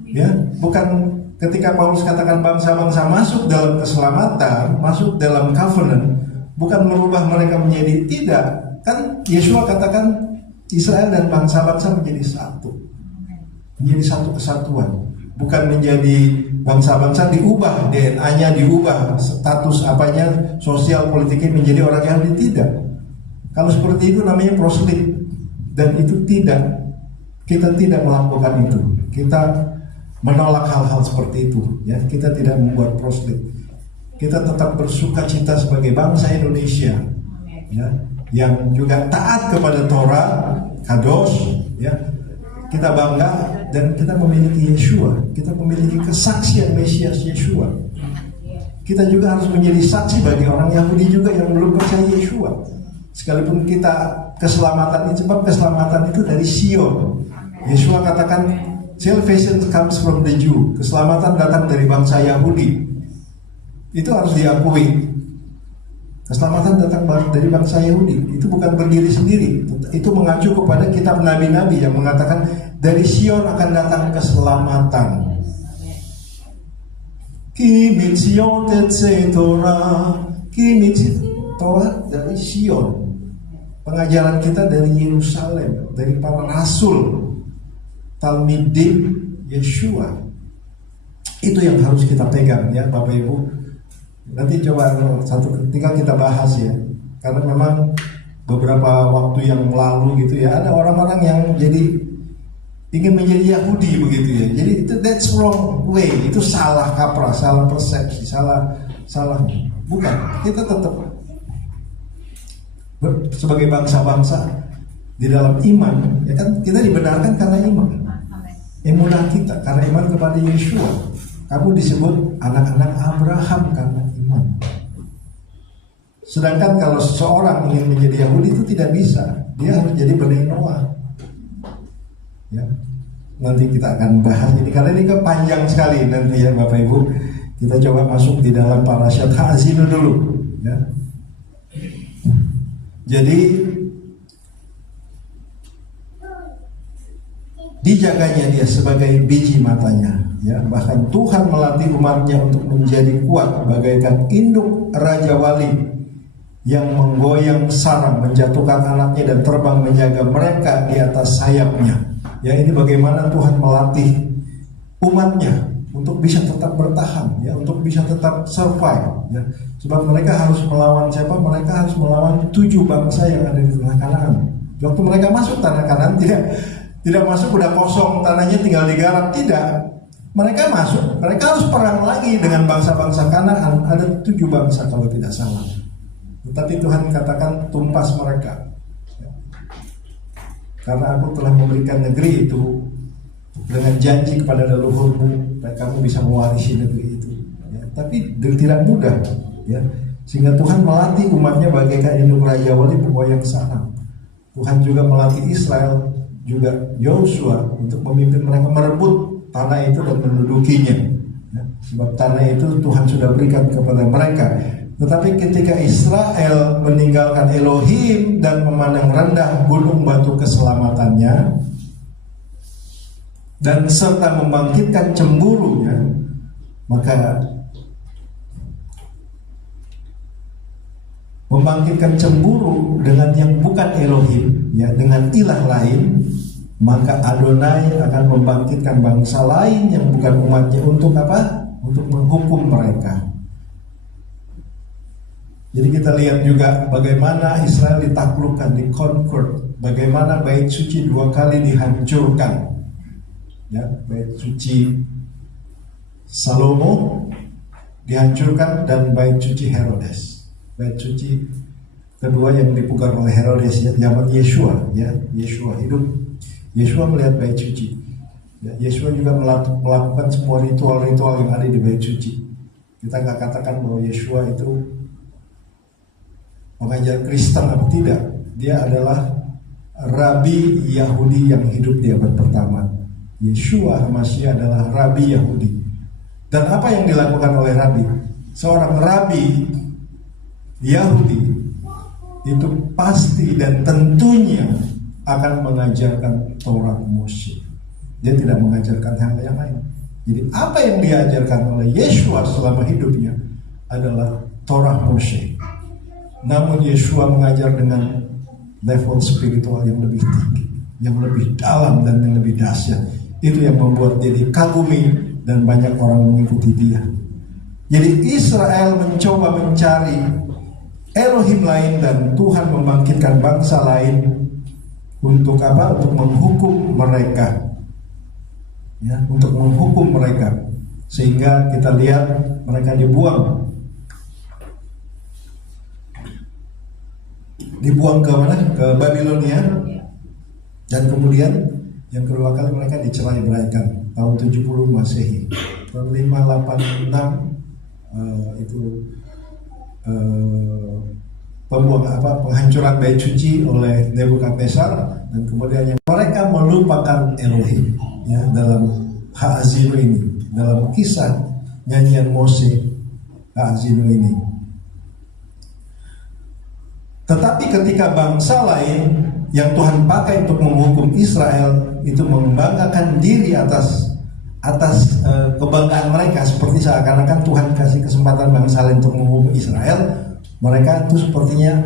Ya, bukan ketika Paulus katakan bangsa-bangsa masuk dalam keselamatan, masuk dalam covenant, bukan merubah mereka menjadi tidak. Kan Yesua katakan Israel dan bangsa-bangsa menjadi satu. Menjadi satu kesatuan. Bukan menjadi bangsa-bangsa diubah, DNA-nya diubah, status apanya, sosial politiknya menjadi orang Yahudi, tidak. Kalau seperti itu namanya proselyt. Dan itu tidak. Kita tidak melakukan itu. Kita menolak hal-hal seperti itu. Ya, kita tidak membuat proselyt. Kita tetap bersuka cita sebagai bangsa Indonesia, ya, yang juga taat kepada Torah, kados, ya. Kita bangga dan kita memiliki Yeshua. Kita memiliki kesaksian Mesias Yeshua. Kita juga harus menjadi saksi bagi orang Yahudi juga yang belum percaya Yeshua. Sekalipun kita keselamatan itu, sebab keselamatan itu dari Sion. Yeshua katakan salvation comes from the Jew. Keselamatan datang dari bangsa Yahudi. Itu harus diakui. Keselamatan datang dari bangsa Yahudi. Itu bukan berdiri sendiri. Itu mengacu kepada kitab nabi-nabi yang mengatakan dari Sion akan datang keselamatan. Kimi Sion tetse Torah, Kimi Torah dari Sion. Pengajaran kita dari Yerusalem, dari para rasul, Talmidim Yeshua. Itu yang harus kita pegang, ya Bapak Ibu. Nanti coba satu ketika kita bahas, ya, karena memang beberapa waktu yang lalu gitu ya, ada orang-orang yang jadi ingin menjadi Yahudi begitu ya. Jadi itu that's wrong way, itu salah kaprah, salah persepsi, salah bukan. Kita tetap sebagai bangsa-bangsa di dalam iman, ya kan, kita dibenarkan karena iman. Emunah kita karena iman kepada Yeshua. Kamu disebut anak-anak Abraham karena iman. Sedangkan kalau seseorang ingin menjadi Yahudi itu tidak bisa. Dia harus jadi Bani Noah. Ya. Nanti kita akan bahas ini karena ini panjang sekali nanti ya Bapak Ibu. Kita coba masuk di dalam Parashat Ha'azinu dulu, ya. Jadi dijaganya dia sebagai biji matanya, ya. Bahkan Tuhan melatih umatnya untuk menjadi kuat bagaikan induk raja wali yang menggoyang sarang, menjatuhkan anaknya dan terbang menjaga mereka di atas sayapnya. Ya, ini bagaimana Tuhan melatih umatnya untuk bisa tetap bertahan, ya, untuk bisa tetap survive, ya. Sebab mereka harus melawan siapa? Mereka harus melawan 7 bangsa yang ada di tanah Kanaan. Waktu mereka masuk tanah Kanaan tidak masuk udah kosong tanahnya tinggal digarap, tidak. Mereka masuk, mereka harus perang lagi dengan bangsa-bangsa Kanaan. Ada 7 bangsa kalau tidak salah. Tetapi Tuhan katakan tumpas mereka, ya. Karena aku telah memberikan negeri itu dengan janji kepada leluhurmu dan kamu bisa mewarisi negeri itu, ya. Tapi tidak mudah, ya. Sehingga Tuhan melatih umatnya bagaikan induk raja wali penggoyang sarang. Tuhan juga melatih Israel, juga Yosua untuk memimpin mereka merebut tanah itu dan mendudukinya, ya. Sebab tanah itu Tuhan sudah berikan kepada mereka. Tetapi ketika Israel meninggalkan Elohim dan memandang rendah gunung batu keselamatannya dan serta membangkitkan cemburunya, maka membangkitkan cemburu dengan yang bukan Elohim, ya, dengan ilah lain, maka Adonai akan membangkitkan bangsa lain yang bukan umatnya untuk apa? Untuk menghukum mereka. Jadi kita lihat juga bagaimana Israel ditaklukkan, di-conquer, bagaimana bait suci 2 kali dihancurkan, ya, bait suci Salomo dihancurkan dan bait suci Herodes. Bait suci kedua yang dipugar oleh Herodes, ya, zaman Yeshua, ya, Yeshua hidup. Yeshua melihat bait suci, ya, Yeshua juga melakukan semua ritual-ritual yang ada di bait suci. Kita nggak katakan bahwa Yeshua itu mengajar Kristen atau tidak. Dia adalah Rabi Yahudi yang hidup di abad pertama. Yeshua HaMashiach adalah Rabi Yahudi. Dan apa yang dilakukan oleh Rabi? Seorang Rabi Yahudi itu pasti dan tentunya akan mengajarkan Taurat Mose. Dia tidak mengajarkan hal yang lain. Jadi apa yang diajarkan oleh Yeshua selama hidupnya adalah Taurat Mose. Namun Yeshua mengajar dengan level spiritual yang lebih tinggi, yang lebih dalam dan yang lebih dahsyat. Itu yang membuat dia dikagumi dan banyak orang mengikuti dia. Jadi Israel mencoba mencari Elohim lain dan Tuhan membangkitkan bangsa lain untuk apa? Untuk menghukum mereka. Ya, untuk menghukum mereka. Sehingga kita lihat mereka dibuang. Dibuang ke mana? Ke Babilonia. Dan kemudian yang kedua kali mereka dicerai-beraikan tahun 70 Masehi. Tahun 586 penghancuran bait suci oleh Nebukadnezar, dan kemudian yang mereka melupakan Elohim ya dalam Ha'azinu ini, dalam kisah nyanyian Mose Ha'azinu ini. Tetapi ketika bangsa lain yang Tuhan pakai untuk menghukum Israel itu membanggakan diri atas kebanggaan mereka, seperti seakan-akan Tuhan kasih kesempatan bangsa lain untuk menghukum Israel, mereka itu sepertinya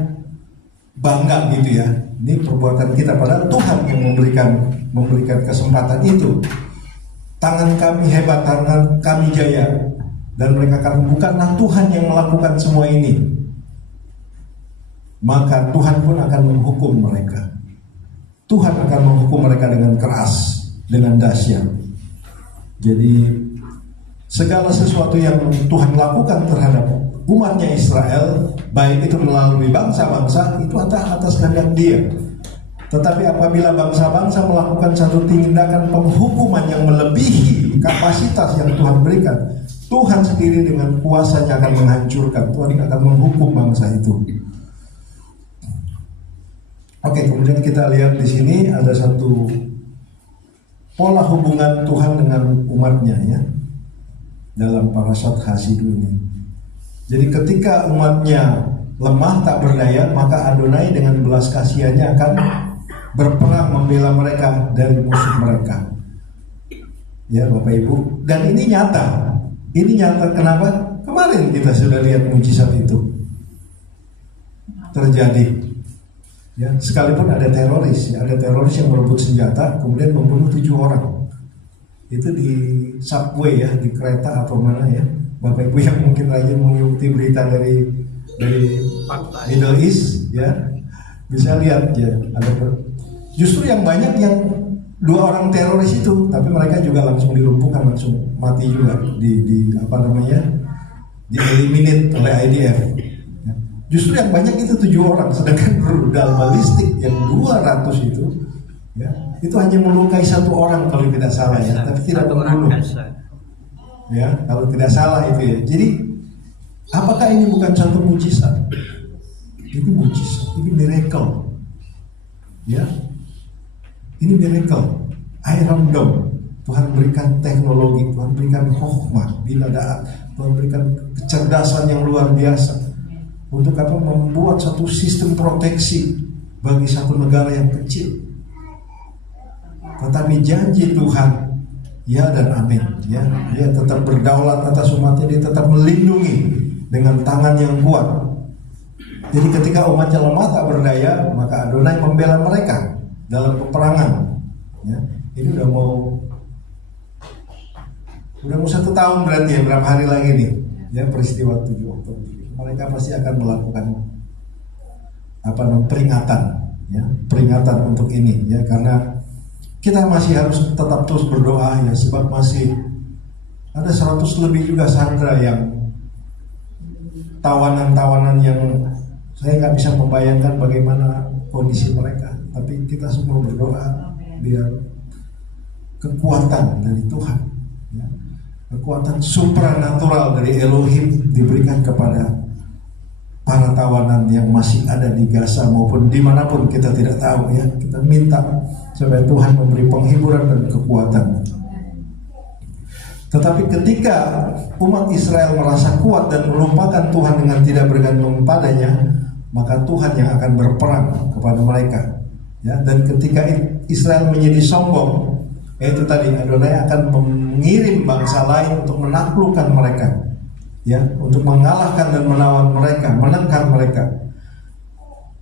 bangga gitu ya. Ini perbuatan kita, padahal Tuhan yang memberikan kesempatan itu. Tangan kami hebat, tangan kami jaya, dan mereka kata bukanlah Tuhan yang melakukan semua ini. Maka Tuhan pun akan menghukum mereka. Tuhan akan menghukum mereka dengan keras, dengan dahsyat. Jadi segala sesuatu yang Tuhan lakukan terhadap umatnya Israel, baik itu melalui bangsa-bangsa, itu atas kehendak Dia. Tetapi apabila bangsa-bangsa melakukan satu tindakan penghukuman yang melebihi kapasitas yang Tuhan berikan, Tuhan sendiri dengan kuasanya akan menghancurkan. Tuhan akan menghukum bangsa itu. Oke, kemudian kita lihat di sini ada satu pola hubungan Tuhan dengan umatnya ya dalam parashat Hasidu ini. Jadi ketika umatnya lemah tak berdaya, maka Adonai dengan belas kasihannya akan berperang membela mereka dari musuh mereka. Ya Bapak Ibu, dan ini nyata. Ini nyata kenapa? Kemarin kita sudah lihat mujizat itu terjadi. Ya, sekalipun ada teroris yang merebut senjata kemudian membunuh 7 orang. Itu di subway ya, di kereta atau mana ya. Bapak Ibu yang mungkin lagi mengikuti berita dari Middle East ya, bisa lihat ya, ada justru yang banyak yang 2 orang teroris itu, tapi mereka juga langsung dilumpuhkan, langsung mati juga di eliminate oleh IDF. Justru yang banyak itu 7 orang, sedangkan rudal balistik yang 200 itu, ya, itu hanya melukai 1 orang kalau tidak salah ya, tapi tidak membunuh. Ya, kalau tidak salah itu ya. Jadi, apakah ini bukan satu mujizat? Itu mujizat, ini miracle. Ya, ini miracle. Iron Dome, Tuhan berikan teknologi, Tuhan berikan hikmah, biladaan, Tuhan berikan kecerdasan yang luar biasa. Untuk apa? Membuat satu sistem proteksi bagi satu negara yang kecil. Tetapi janji Tuhan, ya dan amin. Ya, Dia tetap berdaulat atas umatnya, Dia tetap melindungi dengan tangan yang kuat. Jadi ketika umatnya lemah tak berdaya, maka Adonai membela mereka dalam peperangan. Ya, ini udah mau 1 tahun berarti ya, berapa hari lagi nih? Ya, peristiwa 7 Oktober. Mereka pasti akan melakukan peringatan untuk ini ya, karena kita masih harus tetap terus berdoa ya, sebab masih ada 100 lebih juga sandera yang tawanan-tawanan yang saya nggak bisa membayangkan bagaimana kondisi mereka, tapi kita semua berdoa biar kekuatan dari Tuhan ya, kekuatan supranatural dari Elohim diberikan kepada para tawanan yang masih ada di Gaza maupun dimanapun kita tidak tahu ya. Kita minta supaya Tuhan memberi penghiburan dan kekuatan. Tetapi ketika umat Israel merasa kuat dan melupakan Tuhan dengan tidak bergantung padanya, maka Tuhan yang akan berperang kepada mereka. Ya, dan ketika Israel menjadi sombong, yaitu tadi Adonai akan mengirim bangsa lain untuk menaklukkan mereka, ya, untuk mengalahkan dan menawan mereka, menengkar mereka.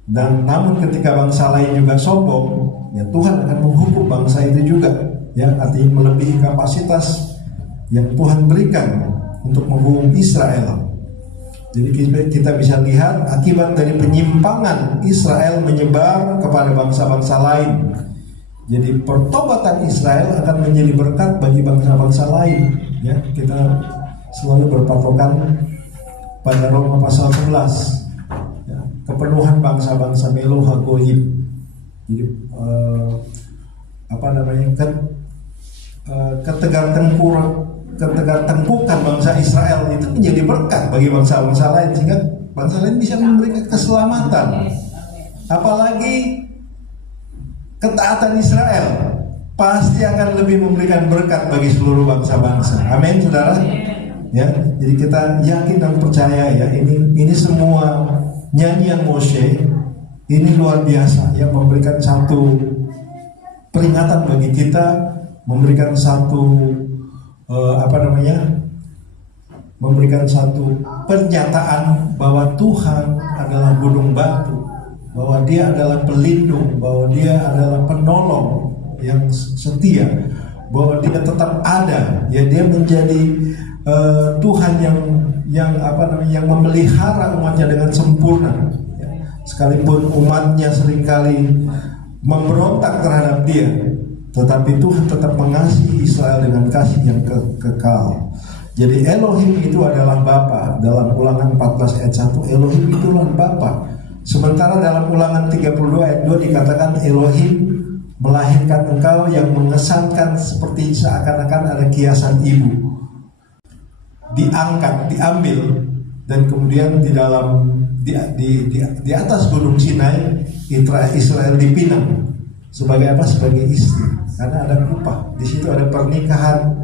Dan namun ketika bangsa lain juga sombong, ya Tuhan akan menghukum bangsa itu juga, ya, artinya melebihi kapasitas yang Tuhan berikan untuk menghukum Israel. Jadi kita bisa lihat akibat dari penyimpangan Israel menyebar kepada bangsa-bangsa lain. Jadi pertobatan Israel akan menjadi berkat bagi bangsa-bangsa lain. Ya, kita selalu berpatokan pada Roma pasal 11. Ya, kepenuhan bangsa-bangsa Melo Hagoyim. Jadi ketegar tengkukan bangsa Israel itu menjadi berkat bagi bangsa-bangsa lain, sehingga bangsa lain bisa memberikan keselamatan. Apalagi ketaatan Israel pasti akan lebih memberikan berkat bagi seluruh bangsa-bangsa. Amin, saudara. Ya, jadi kita yakin dan percaya, ya, ini semua nyanyian Moshe ini luar biasa, ya, memberikan satu peringatan bagi kita, memberikan satu memberikan satu pernyataan bahwa Tuhan adalah gunung batu, bahwa Dia adalah pelindung, bahwa Dia adalah penolong yang setia, bahwa Dia tetap ada, ya, Dia menjadi Tuhan yang memelihara umatnya dengan sempurna, ya. Sekalipun umatnya seringkali memberontak terhadap Dia, tetapi Tuhan tetap mengasihi Israel dengan kasih yang kekal. Jadi Elohim itu adalah Bapa. Dalam Ulangan 14 ayat 1, Elohim itulah Bapa. Sementara dalam Ulangan 32 ayat 2 dikatakan Elohim melahirkan engkau yang mengesankan seperti seakan-akan ada kiasan ibu. Diangkat, diambil, dan kemudian di atas gunung Sinai Israel dipinang. Sebagai apa? Sebagai istri. Karena ada kupah. Di situ ada pernikahan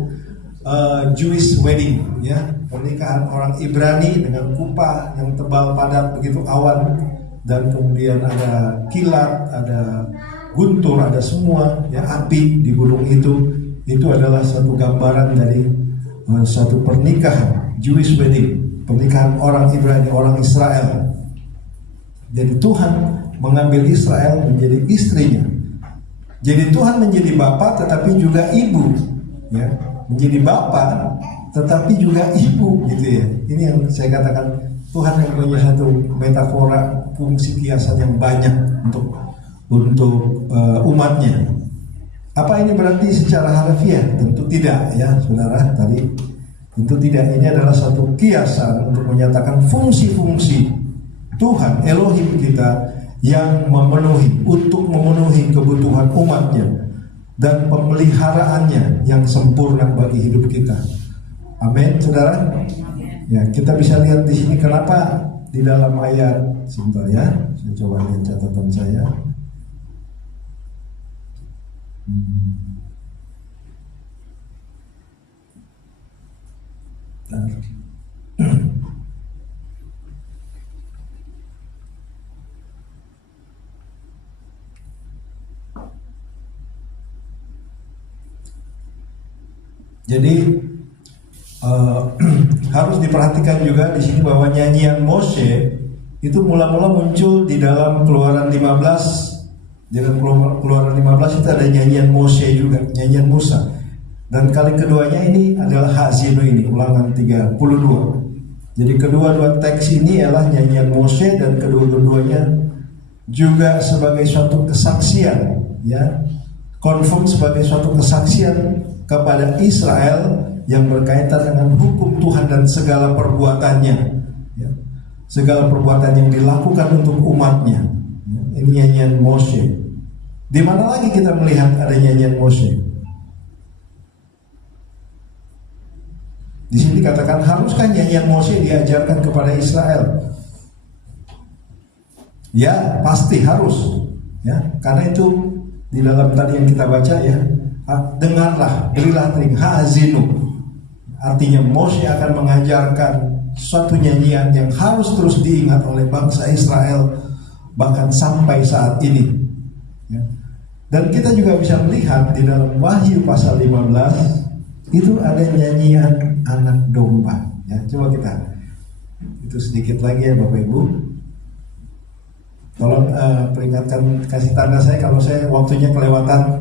Jewish wedding, ya, pernikahan orang Ibrani dengan kupah yang tebal padat begitu awan, dan kemudian ada kilat, ada guntur, ada semua, ya, api di gunung itu. Itu adalah satu gambaran dari satu pernikahan Jewish wedding, pernikahan orang Ibrani, orang Israel. Jadi Tuhan mengambil Israel menjadi istrinya. Jadi Tuhan menjadi Bapa tetapi juga ibu, ya, menjadi Bapa tetapi juga ibu, gitu ya. Ini yang saya katakan, Tuhan yang punya satu metafora fungsi kiasan yang banyak untuk umatnya. Apa ini berarti secara harfiah? Tentu tidak, ya, saudara. Tadi tentu tidak. Ini adalah satu kiasan untuk menyatakan fungsi-fungsi Tuhan Elohim kita yang untuk memenuhi kebutuhan umatnya dan pemeliharaannya yang sempurna bagi hidup kita. Amin, saudara. Ya, kita bisa lihat di sini kenapa di dalam ayat, sebentar ya, saya coba lihat catatan saya. Jadi harus diperhatikan juga di sini bahwa nyanyian Moshe itu mula-mula muncul di dalam Keluaran 15. Di dalam Keluaran 15 itu ada nyanyian Moshe juga, nyanyian Musa. Dan kali keduanya ini adalah Hazinu ini, Ulangan 32. Jadi kedua-dua teks ini adalah nyanyian Moshe, dan kedua-duanya juga sebagai suatu kesaksian, ya, confirm sebagai suatu kesaksian kepada Israel yang berkaitan dengan hukum Tuhan dan segala perbuatannya, ya, segala perbuatan yang dilakukan untuk umatnya. Ini nyanyian Moshe. Di mana lagi kita melihat ada nyanyian Moshe? Di sini dikatakan, haruskah nyanyian Moshe diajarkan kepada Israel? Ya, pasti harus. Ya, karena itu di dalam tadi yang kita baca, ya, dengarlah, berilah telinga, ha'azinu. Artinya Moshe akan mengajarkan suatu nyanyian yang harus terus diingat oleh bangsa Israel bahkan sampai saat ini. Ya. Dan kita juga bisa melihat di dalam Wahyu pasal 15 itu ada nyanyian anak domba. Ya, coba kita itu sedikit lagi ya Bapak Ibu. Tolong peringatkan, kasih tanda saya kalau saya waktunya kelewatan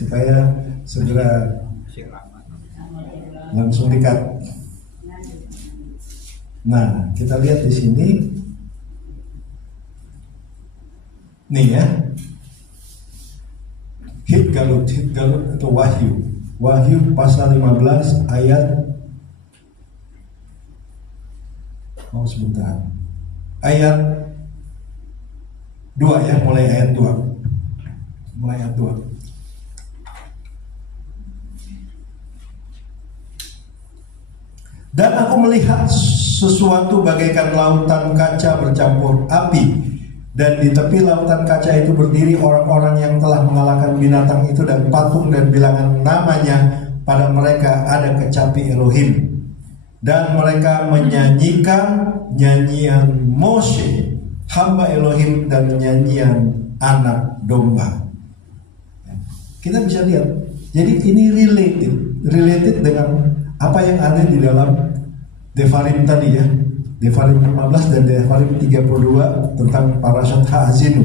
supaya segera langsung dikat. Nah, kita lihat di sini. Nih ya. Hit Galut atau Wahyu pasal 15 ayat ayat 2 ya, mulai ayat 2. Dan aku melihat sesuatu bagaikan lautan kaca bercampur api, dan di tepi lautan kaca itu berdiri orang-orang yang telah mengalahkan binatang itu dan patung, dan bilangan namanya pada mereka ada kecapi Elohim, dan mereka menyanyikan nyanyian Moshe hamba Elohim dan nyanyian anak domba. Kita bisa lihat, jadi ini related dengan apa yang ada di dalam Devarim tadi ya, Devarim 15 dan Devarim 32 tentang parashat Ha'azinu,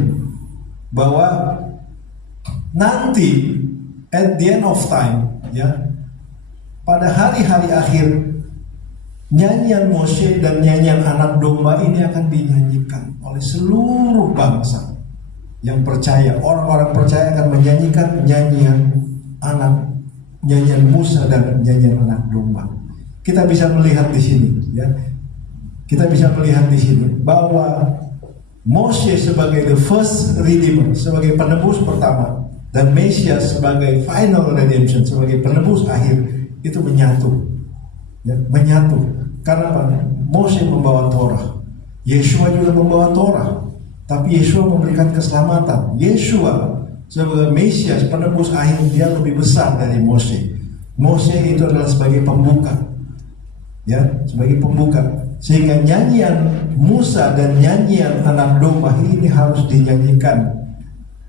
bahwa nanti at the end of time ya, pada hari-hari akhir, nyanyian Moshe dan nyanyian anak domba ini akan dinyanyikan oleh seluruh bangsa yang percaya. Orang-orang percaya akan menyanyikan nyanyian Musa dan nyanyian anak domba. Kita bisa melihat di sini ya. Kita bisa melihat di sini bahwa Moshe sebagai the first redeemer, sebagai penebus pertama, dan Mesias sebagai final redemption, sebagai penebus akhir, itu menyatu. Ya, menyatu. Karena apa? Moshe membawa Torah, Yeshua juga membawa Torah, tapi Yeshua memberikan keselamatan. Yeshua sebagai Mesias, penebus akhir, dia lebih besar dari Moshe. Moshe itu adalah sebagai pembuka, ya, sebagai pembuka. Sehingga nyanyian Musa dan nyanyian anak domba ini harus dinyanyikan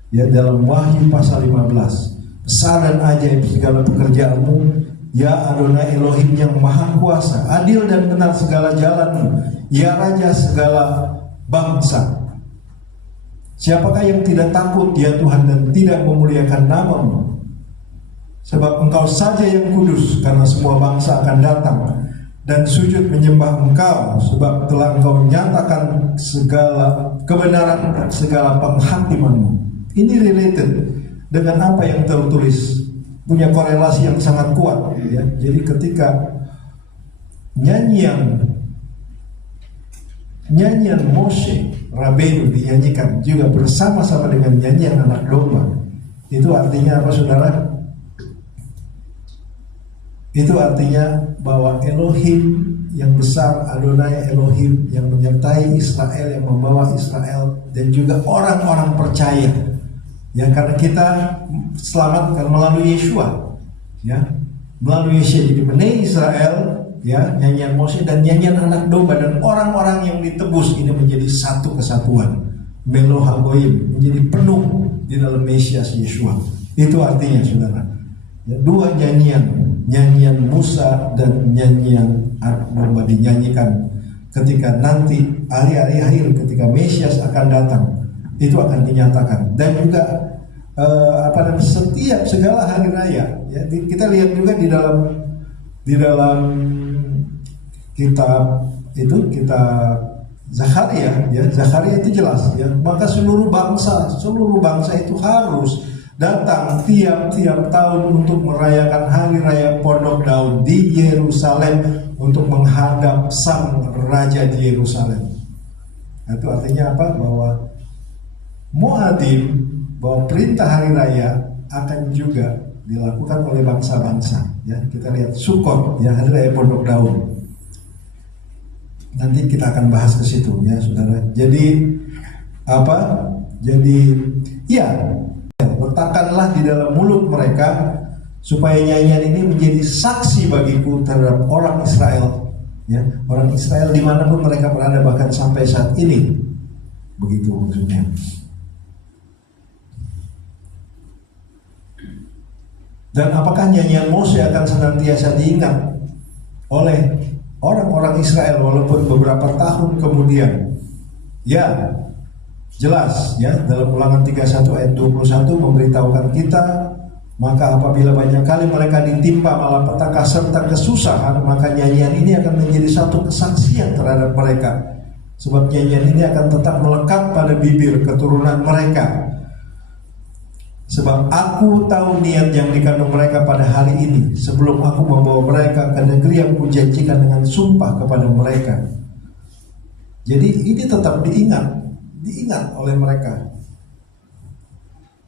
ya dalam Wahyu pasal 15. Besar dan ajaib segala pekerjaanmu, ya Adonai Elohim yang maha kuasa, adil dan benar segala jalanmu, ya Raja segala bangsa. Siapakah yang tidak takut ya Tuhan dan tidak memuliakan namamu? Sebab engkau saja yang kudus, karena semua bangsa akan datang dan sujud menyembah engkau, sebab telah engkau menyatakan segala kebenaran dan segala penghakimanmu. Ini related dengan apa yang tertulis, punya korelasi yang sangat kuat ya. Jadi ketika nyanyian Moshe Rabbeinu dinyanyikan juga bersama-sama dengan nyanyian anak domba, itu artinya apa saudara? Itu artinya bahwa Elohim yang besar, Adonai Elohim yang menyertai Israel, yang membawa Israel, dan juga orang-orang percaya ya, karena kita selamatkan melalui Yeshua ya, melalui Yeshua. Jadi Bnei Israel ya, nyanyian Moshe dan nyanyian anak domba, dan orang-orang yang ditebus ini menjadi satu kesatuan, Melo Hagoyim, menjadi penuh di dalam Mesias Yeshua. Itu artinya saudara ya, dua nyanyian Musa dan nyanyian anak domba dinyanyikan ketika nanti hari-hari akhir, ketika Mesias akan datang, itu akan dinyatakan. Dan juga setiap segala hari raya ya, kita lihat juga di dalam kitab Zakharia ya, Zakharia itu jelas ya, maka seluruh bangsa itu harus datang tiap tahun untuk merayakan hari raya Pondok Daun di Yerusalem untuk menghadap sang raja di Yerusalem. Itu artinya apa? Bahwa Moadim, bahwa perintah hari raya akan juga dilakukan oleh bangsa-bangsa ya. Kita lihat Sukkot ya, hari raya Pondok Daun. Nanti kita akan bahas ke situ ya saudara. Jadi letakkanlah di dalam mulut mereka supaya nyanyian ini menjadi saksi bagiku terhadap orang Israel ya, orang Israel dimanapun mereka berada, bahkan sampai saat ini. Begitu maksudnya. Dan apakah nyanyian Mose akan senantiasa diingat oleh orang-orang Israel walaupun beberapa tahun kemudian? Ya, jelas ya, dalam Ulangan 31 ayat 21 memberitahukan kita, maka apabila banyak kali mereka ditimpa malapetaka serta kesusahan, maka nyanyian ini akan menjadi satu kesaksian terhadap mereka. Sebab nyanyian ini akan tetap melekat pada bibir keturunan mereka. Sebab aku tahu niat yang dikandung mereka pada hari ini, sebelum aku membawa mereka ke negeri yang kujanjikan dengan sumpah kepada mereka. Jadi ini tetap diingat oleh mereka.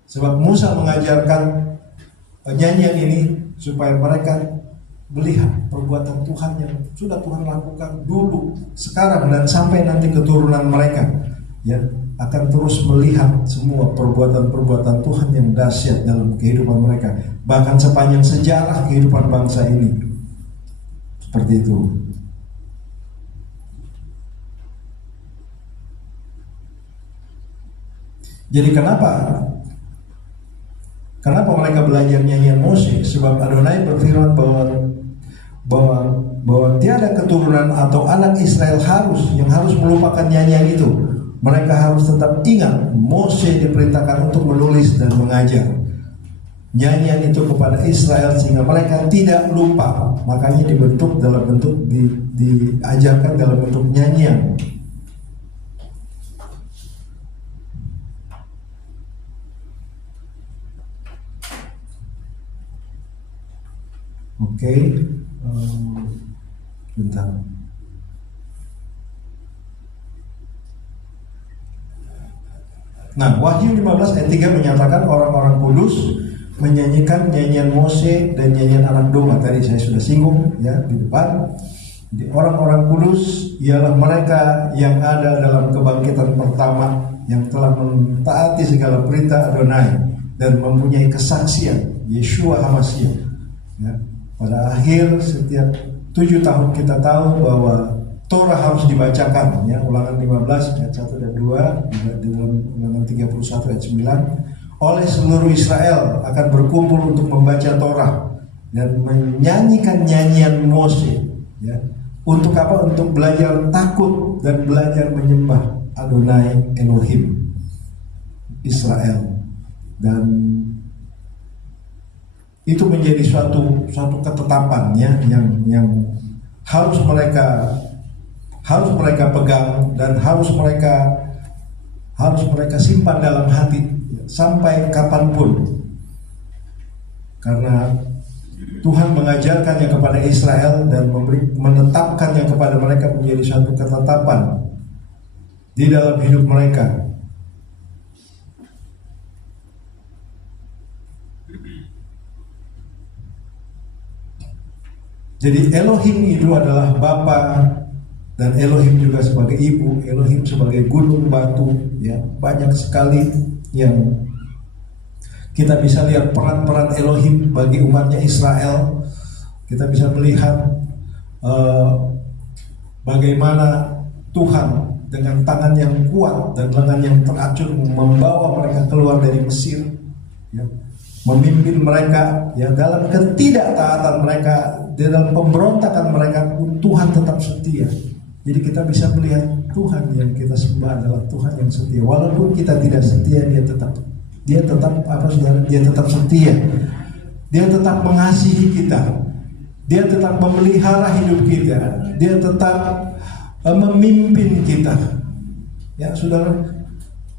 Sebab Musa mengajarkan nyanyian ini supaya mereka melihat perbuatan Tuhan yang sudah Tuhan lakukan dulu, sekarang, dan sampai nanti keturunan mereka ya akan terus melihat semua perbuatan-perbuatan Tuhan yang dahsyat dalam kehidupan mereka, bahkan sepanjang sejarah kehidupan bangsa ini. Seperti itu. Jadi kenapa mereka belajar nyanyian Mose? Sebab Adonai berfirman bahwa tiada keturunan atau anak Israel yang harus melupakan nyanyian itu. Mereka harus tetap ingat Mose diperintahkan untuk menulis dan mengajar nyanyian itu kepada Israel sehingga mereka tidak lupa. Makanya dibentuk dalam bentuk diajarkan dalam bentuk nyanyian. Oke, bentar. Nah, Wahyu 15 ayat 3 menyatakan orang-orang kudus menyanyikan nyanyian Mose dan nyanyian anak domba. Tadi saya sudah singgung ya di depan. Jadi orang-orang kudus ialah mereka yang ada dalam kebangkitan pertama, yang telah mentaati segala perintah Adonai dan mempunyai kesaksian Yeshua HaMashiach ya. Pada akhir setiap 7 tahun kita tahu bahwa Torah harus dibacakan ya, Ulangan 15 ayat 1 dan 2, juga di dalam Ulangan 31 ayat 9, oleh seluruh Israel akan berkumpul untuk membaca Torah dan menyanyikan nyanyian Mose ya. Untuk apa? Untuk belajar takut dan belajar menyembah Adonai Elohim Israel. Dan itu menjadi suatu ketetapan ya, yang harus mereka pegang dan harus mereka simpan dalam hati sampai kapanpun, karena Tuhan mengajarkannya kepada Israel dan menetapkannya kepada mereka menjadi suatu ketetapan di dalam hidup mereka. Jadi Elohim itu adalah Bapa, dan Elohim juga sebagai ibu, Elohim sebagai gunung batu ya. Banyak sekali yang kita bisa lihat peran-peran Elohim bagi umatnya Israel. Kita bisa melihat bagaimana Tuhan dengan tangan yang kuat dan lengan yang teracur membawa mereka keluar dari Mesir ya. Memimpin mereka ya dalam ketidaktaatan mereka, dalam pemberontakan mereka, Tuhan tetap setia. Jadi kita bisa melihat Tuhan yang kita sembah adalah Tuhan yang setia. Walaupun kita tidak setia, dia tetap setia. Dia tetap mengasihi kita. Dia tetap memelihara hidup kita. Dia tetap memimpin kita. Ya, saudara,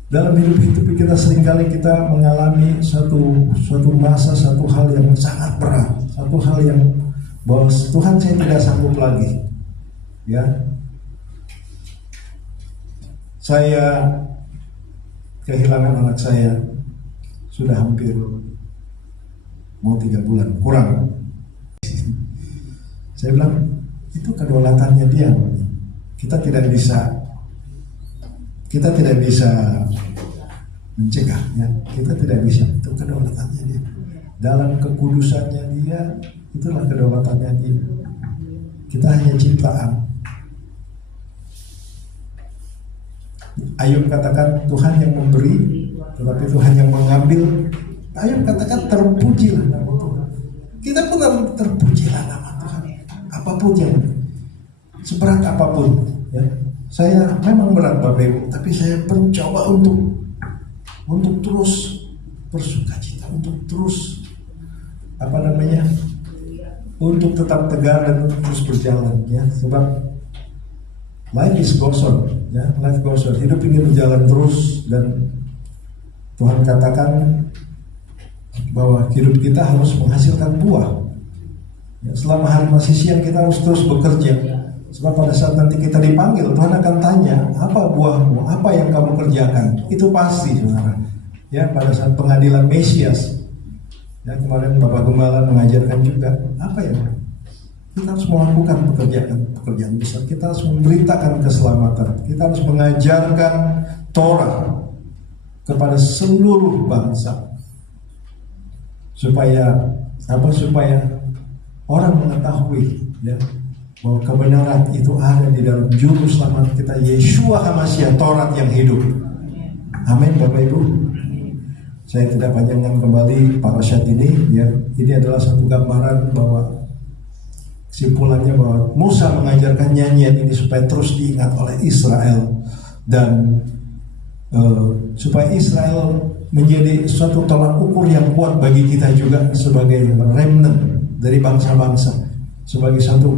dalam hidup kita seringkali kita mengalami satu masa, satu hal yang sangat berat, satu hal yang bahwa Tuhan, saya tidak sanggup lagi. Ya, saya kehilangan anak saya sudah hampir mau 3 bulan kurang. Saya bilang itu kedaulatannya dia. Kita tidak bisa mencegahnya, kita tidak bisa. Itu kedaulatannya dia. Dalam kekudusannya dia, itulah kedaulatannya dia. Kita hanya ciptaan. Ayub katakan Tuhan yang memberi, tetapi Tuhan yang mengambil. Ayub katakan terpujilah nama Tuhan. Kita pun harus terpujilah nama Tuhan. Apapun yang seberat apapun, ya. Saya memang berat Bapak Ibu, tapi saya mencoba untuk terus bersukacita, untuk terus untuk tetap tegar dan terus berjalan, ya. Sebab life is goes on, ya. Life goes on. Hidup ini berjalan terus, dan Tuhan katakan bahwa hidup kita harus menghasilkan buah. Ya, selama hari masih siang kita harus terus bekerja. Sebab pada saat nanti kita dipanggil, Tuhan akan tanya, apa buahmu, apa yang kamu kerjakan? Itu pasti, saudara. Ya, pada saat pengadilan Mesias, ya, kemarin Bapak Gembala mengajarkan juga, apa ya? Kita harus melakukan pekerjaan besar. Kita harus memberitakan keselamatan. Kita harus mengajarkan Torah kepada seluruh bangsa, supaya orang mengetahui, ya, bahwa kebenaran itu ada di dalam juru selamat kita, Yeshua HaMashiach, Taurat yang hidup. Amin Bapak Ibu. Saya tidak panjangkan kembali parashat ini, ya. Ini adalah satu gambaran bahwa kesimpulannya bahwa Musa mengajarkan nyanyian ini supaya terus diingat oleh Israel, dan supaya Israel menjadi suatu tolak ukur yang kuat bagi kita juga sebagai remnant dari bangsa-bangsa, sebagai satu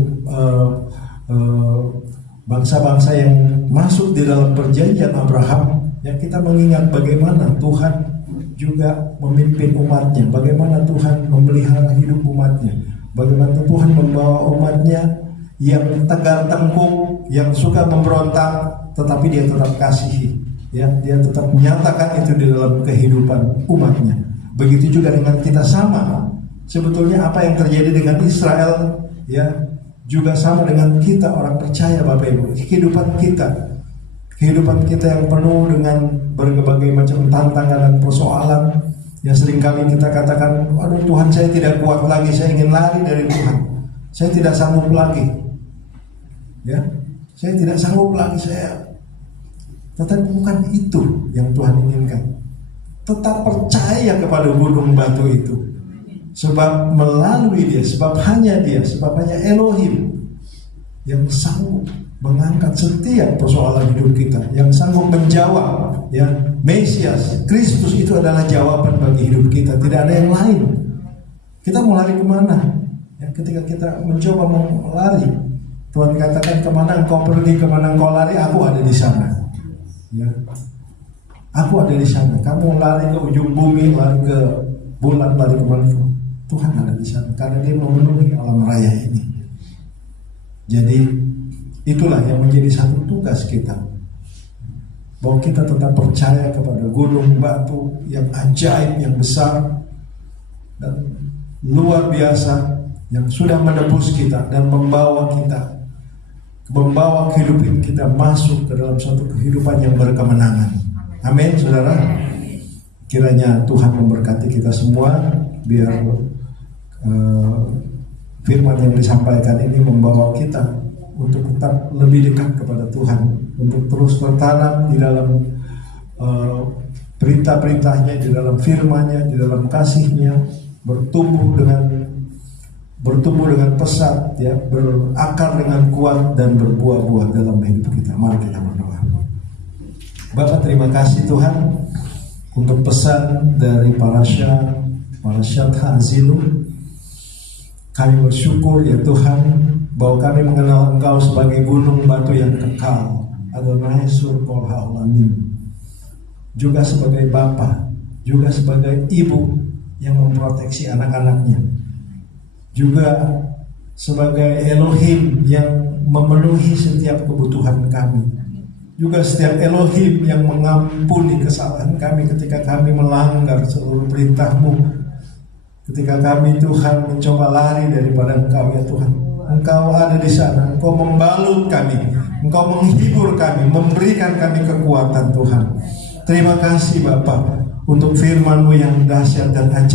bangsa-bangsa yang masuk di dalam perjanjian Abraham. Ya, kita mengingat bagaimana Tuhan juga memimpin umatnya, bagaimana Tuhan memelihara hidup umatnya, bagaimana Tuhan membawa umatnya yang tegar tengkuk, yang suka memberontak, tetapi dia tetap kasihi, ya, dia tetap menyatakan itu di dalam kehidupan umatnya. Begitu juga dengan kita sama. Sebetulnya apa yang terjadi dengan Israel, ya, juga sama dengan kita orang percaya Bapak Ibu. Kehidupan kita yang penuh dengan berbagai macam tantangan dan persoalan. Ya, seringkali kita katakan, aduh Tuhan, saya tidak kuat lagi, saya ingin lari dari Tuhan, saya tidak sanggup lagi, ya, saya tidak sanggup lagi, tetapi bukan itu yang Tuhan inginkan. Tetap percaya kepada gunung batu itu, sebab melalui dia, sebab hanya Elohim yang sanggup mengangkat setiap persoalan hidup kita, yang sanggup menjawab, ya. Mesias, Kristus itu adalah jawaban bagi hidup kita, tidak ada yang lain. Kita mau lari kemana? Ya, ketika kita mencoba mau lari, Tuhan katakan, kemana engkau pergi, kemana engkau lari, aku ada di sana. Ya, aku ada di sana. Kamu lari ke ujung bumi, lari ke bulan, lari ke mana? Tuhan ada di sana, karena Dia memenuhi alam raya ini. Jadi itulah yang menjadi satu tugas kita, bahwa kita tetap percaya kepada gunung batu yang ajaib, yang besar dan luar biasa, yang sudah menebus kita dan membawa kehidupan kita masuk ke dalam suatu kehidupan yang berkemenangan. Amin, saudara. Kiranya Tuhan memberkati kita semua, biar firman yang disampaikan ini membawa kita untuk tetap lebih dekat kepada Tuhan, untuk terus tertanam di dalam perintah-perintahnya, di dalam firman-Nya, di dalam kasih-Nya, bertumbuh dengan pesat, ya, berakar dengan kuat dan berbuah-buah dalam hidup kita. Mari kita berdoa. Bapa, terima kasih Tuhan untuk pesan dari parashat Ha'azilum. Kami bersyukur ya Tuhan, bahwa kami mengenal Engkau sebagai gunung batu yang kekal, Adonai Sur Kol Ha'olamin, juga sebagai Bapa, juga sebagai Ibu yang memproteksi anak-anaknya, juga sebagai Elohim yang memenuhi setiap kebutuhan kami, juga setiap Elohim yang mengampuni kesalahan kami ketika kami melanggar seluruh perintah-Mu. Ketika kami Tuhan mencoba lari daripada Engkau ya Tuhan, Engkau ada di sana, Engkau membalut kami, Engkau menghibur kami, memberikan kami kekuatan Tuhan. Terima kasih Bapa untuk firman-Mu yang dahsyat dan ajaib.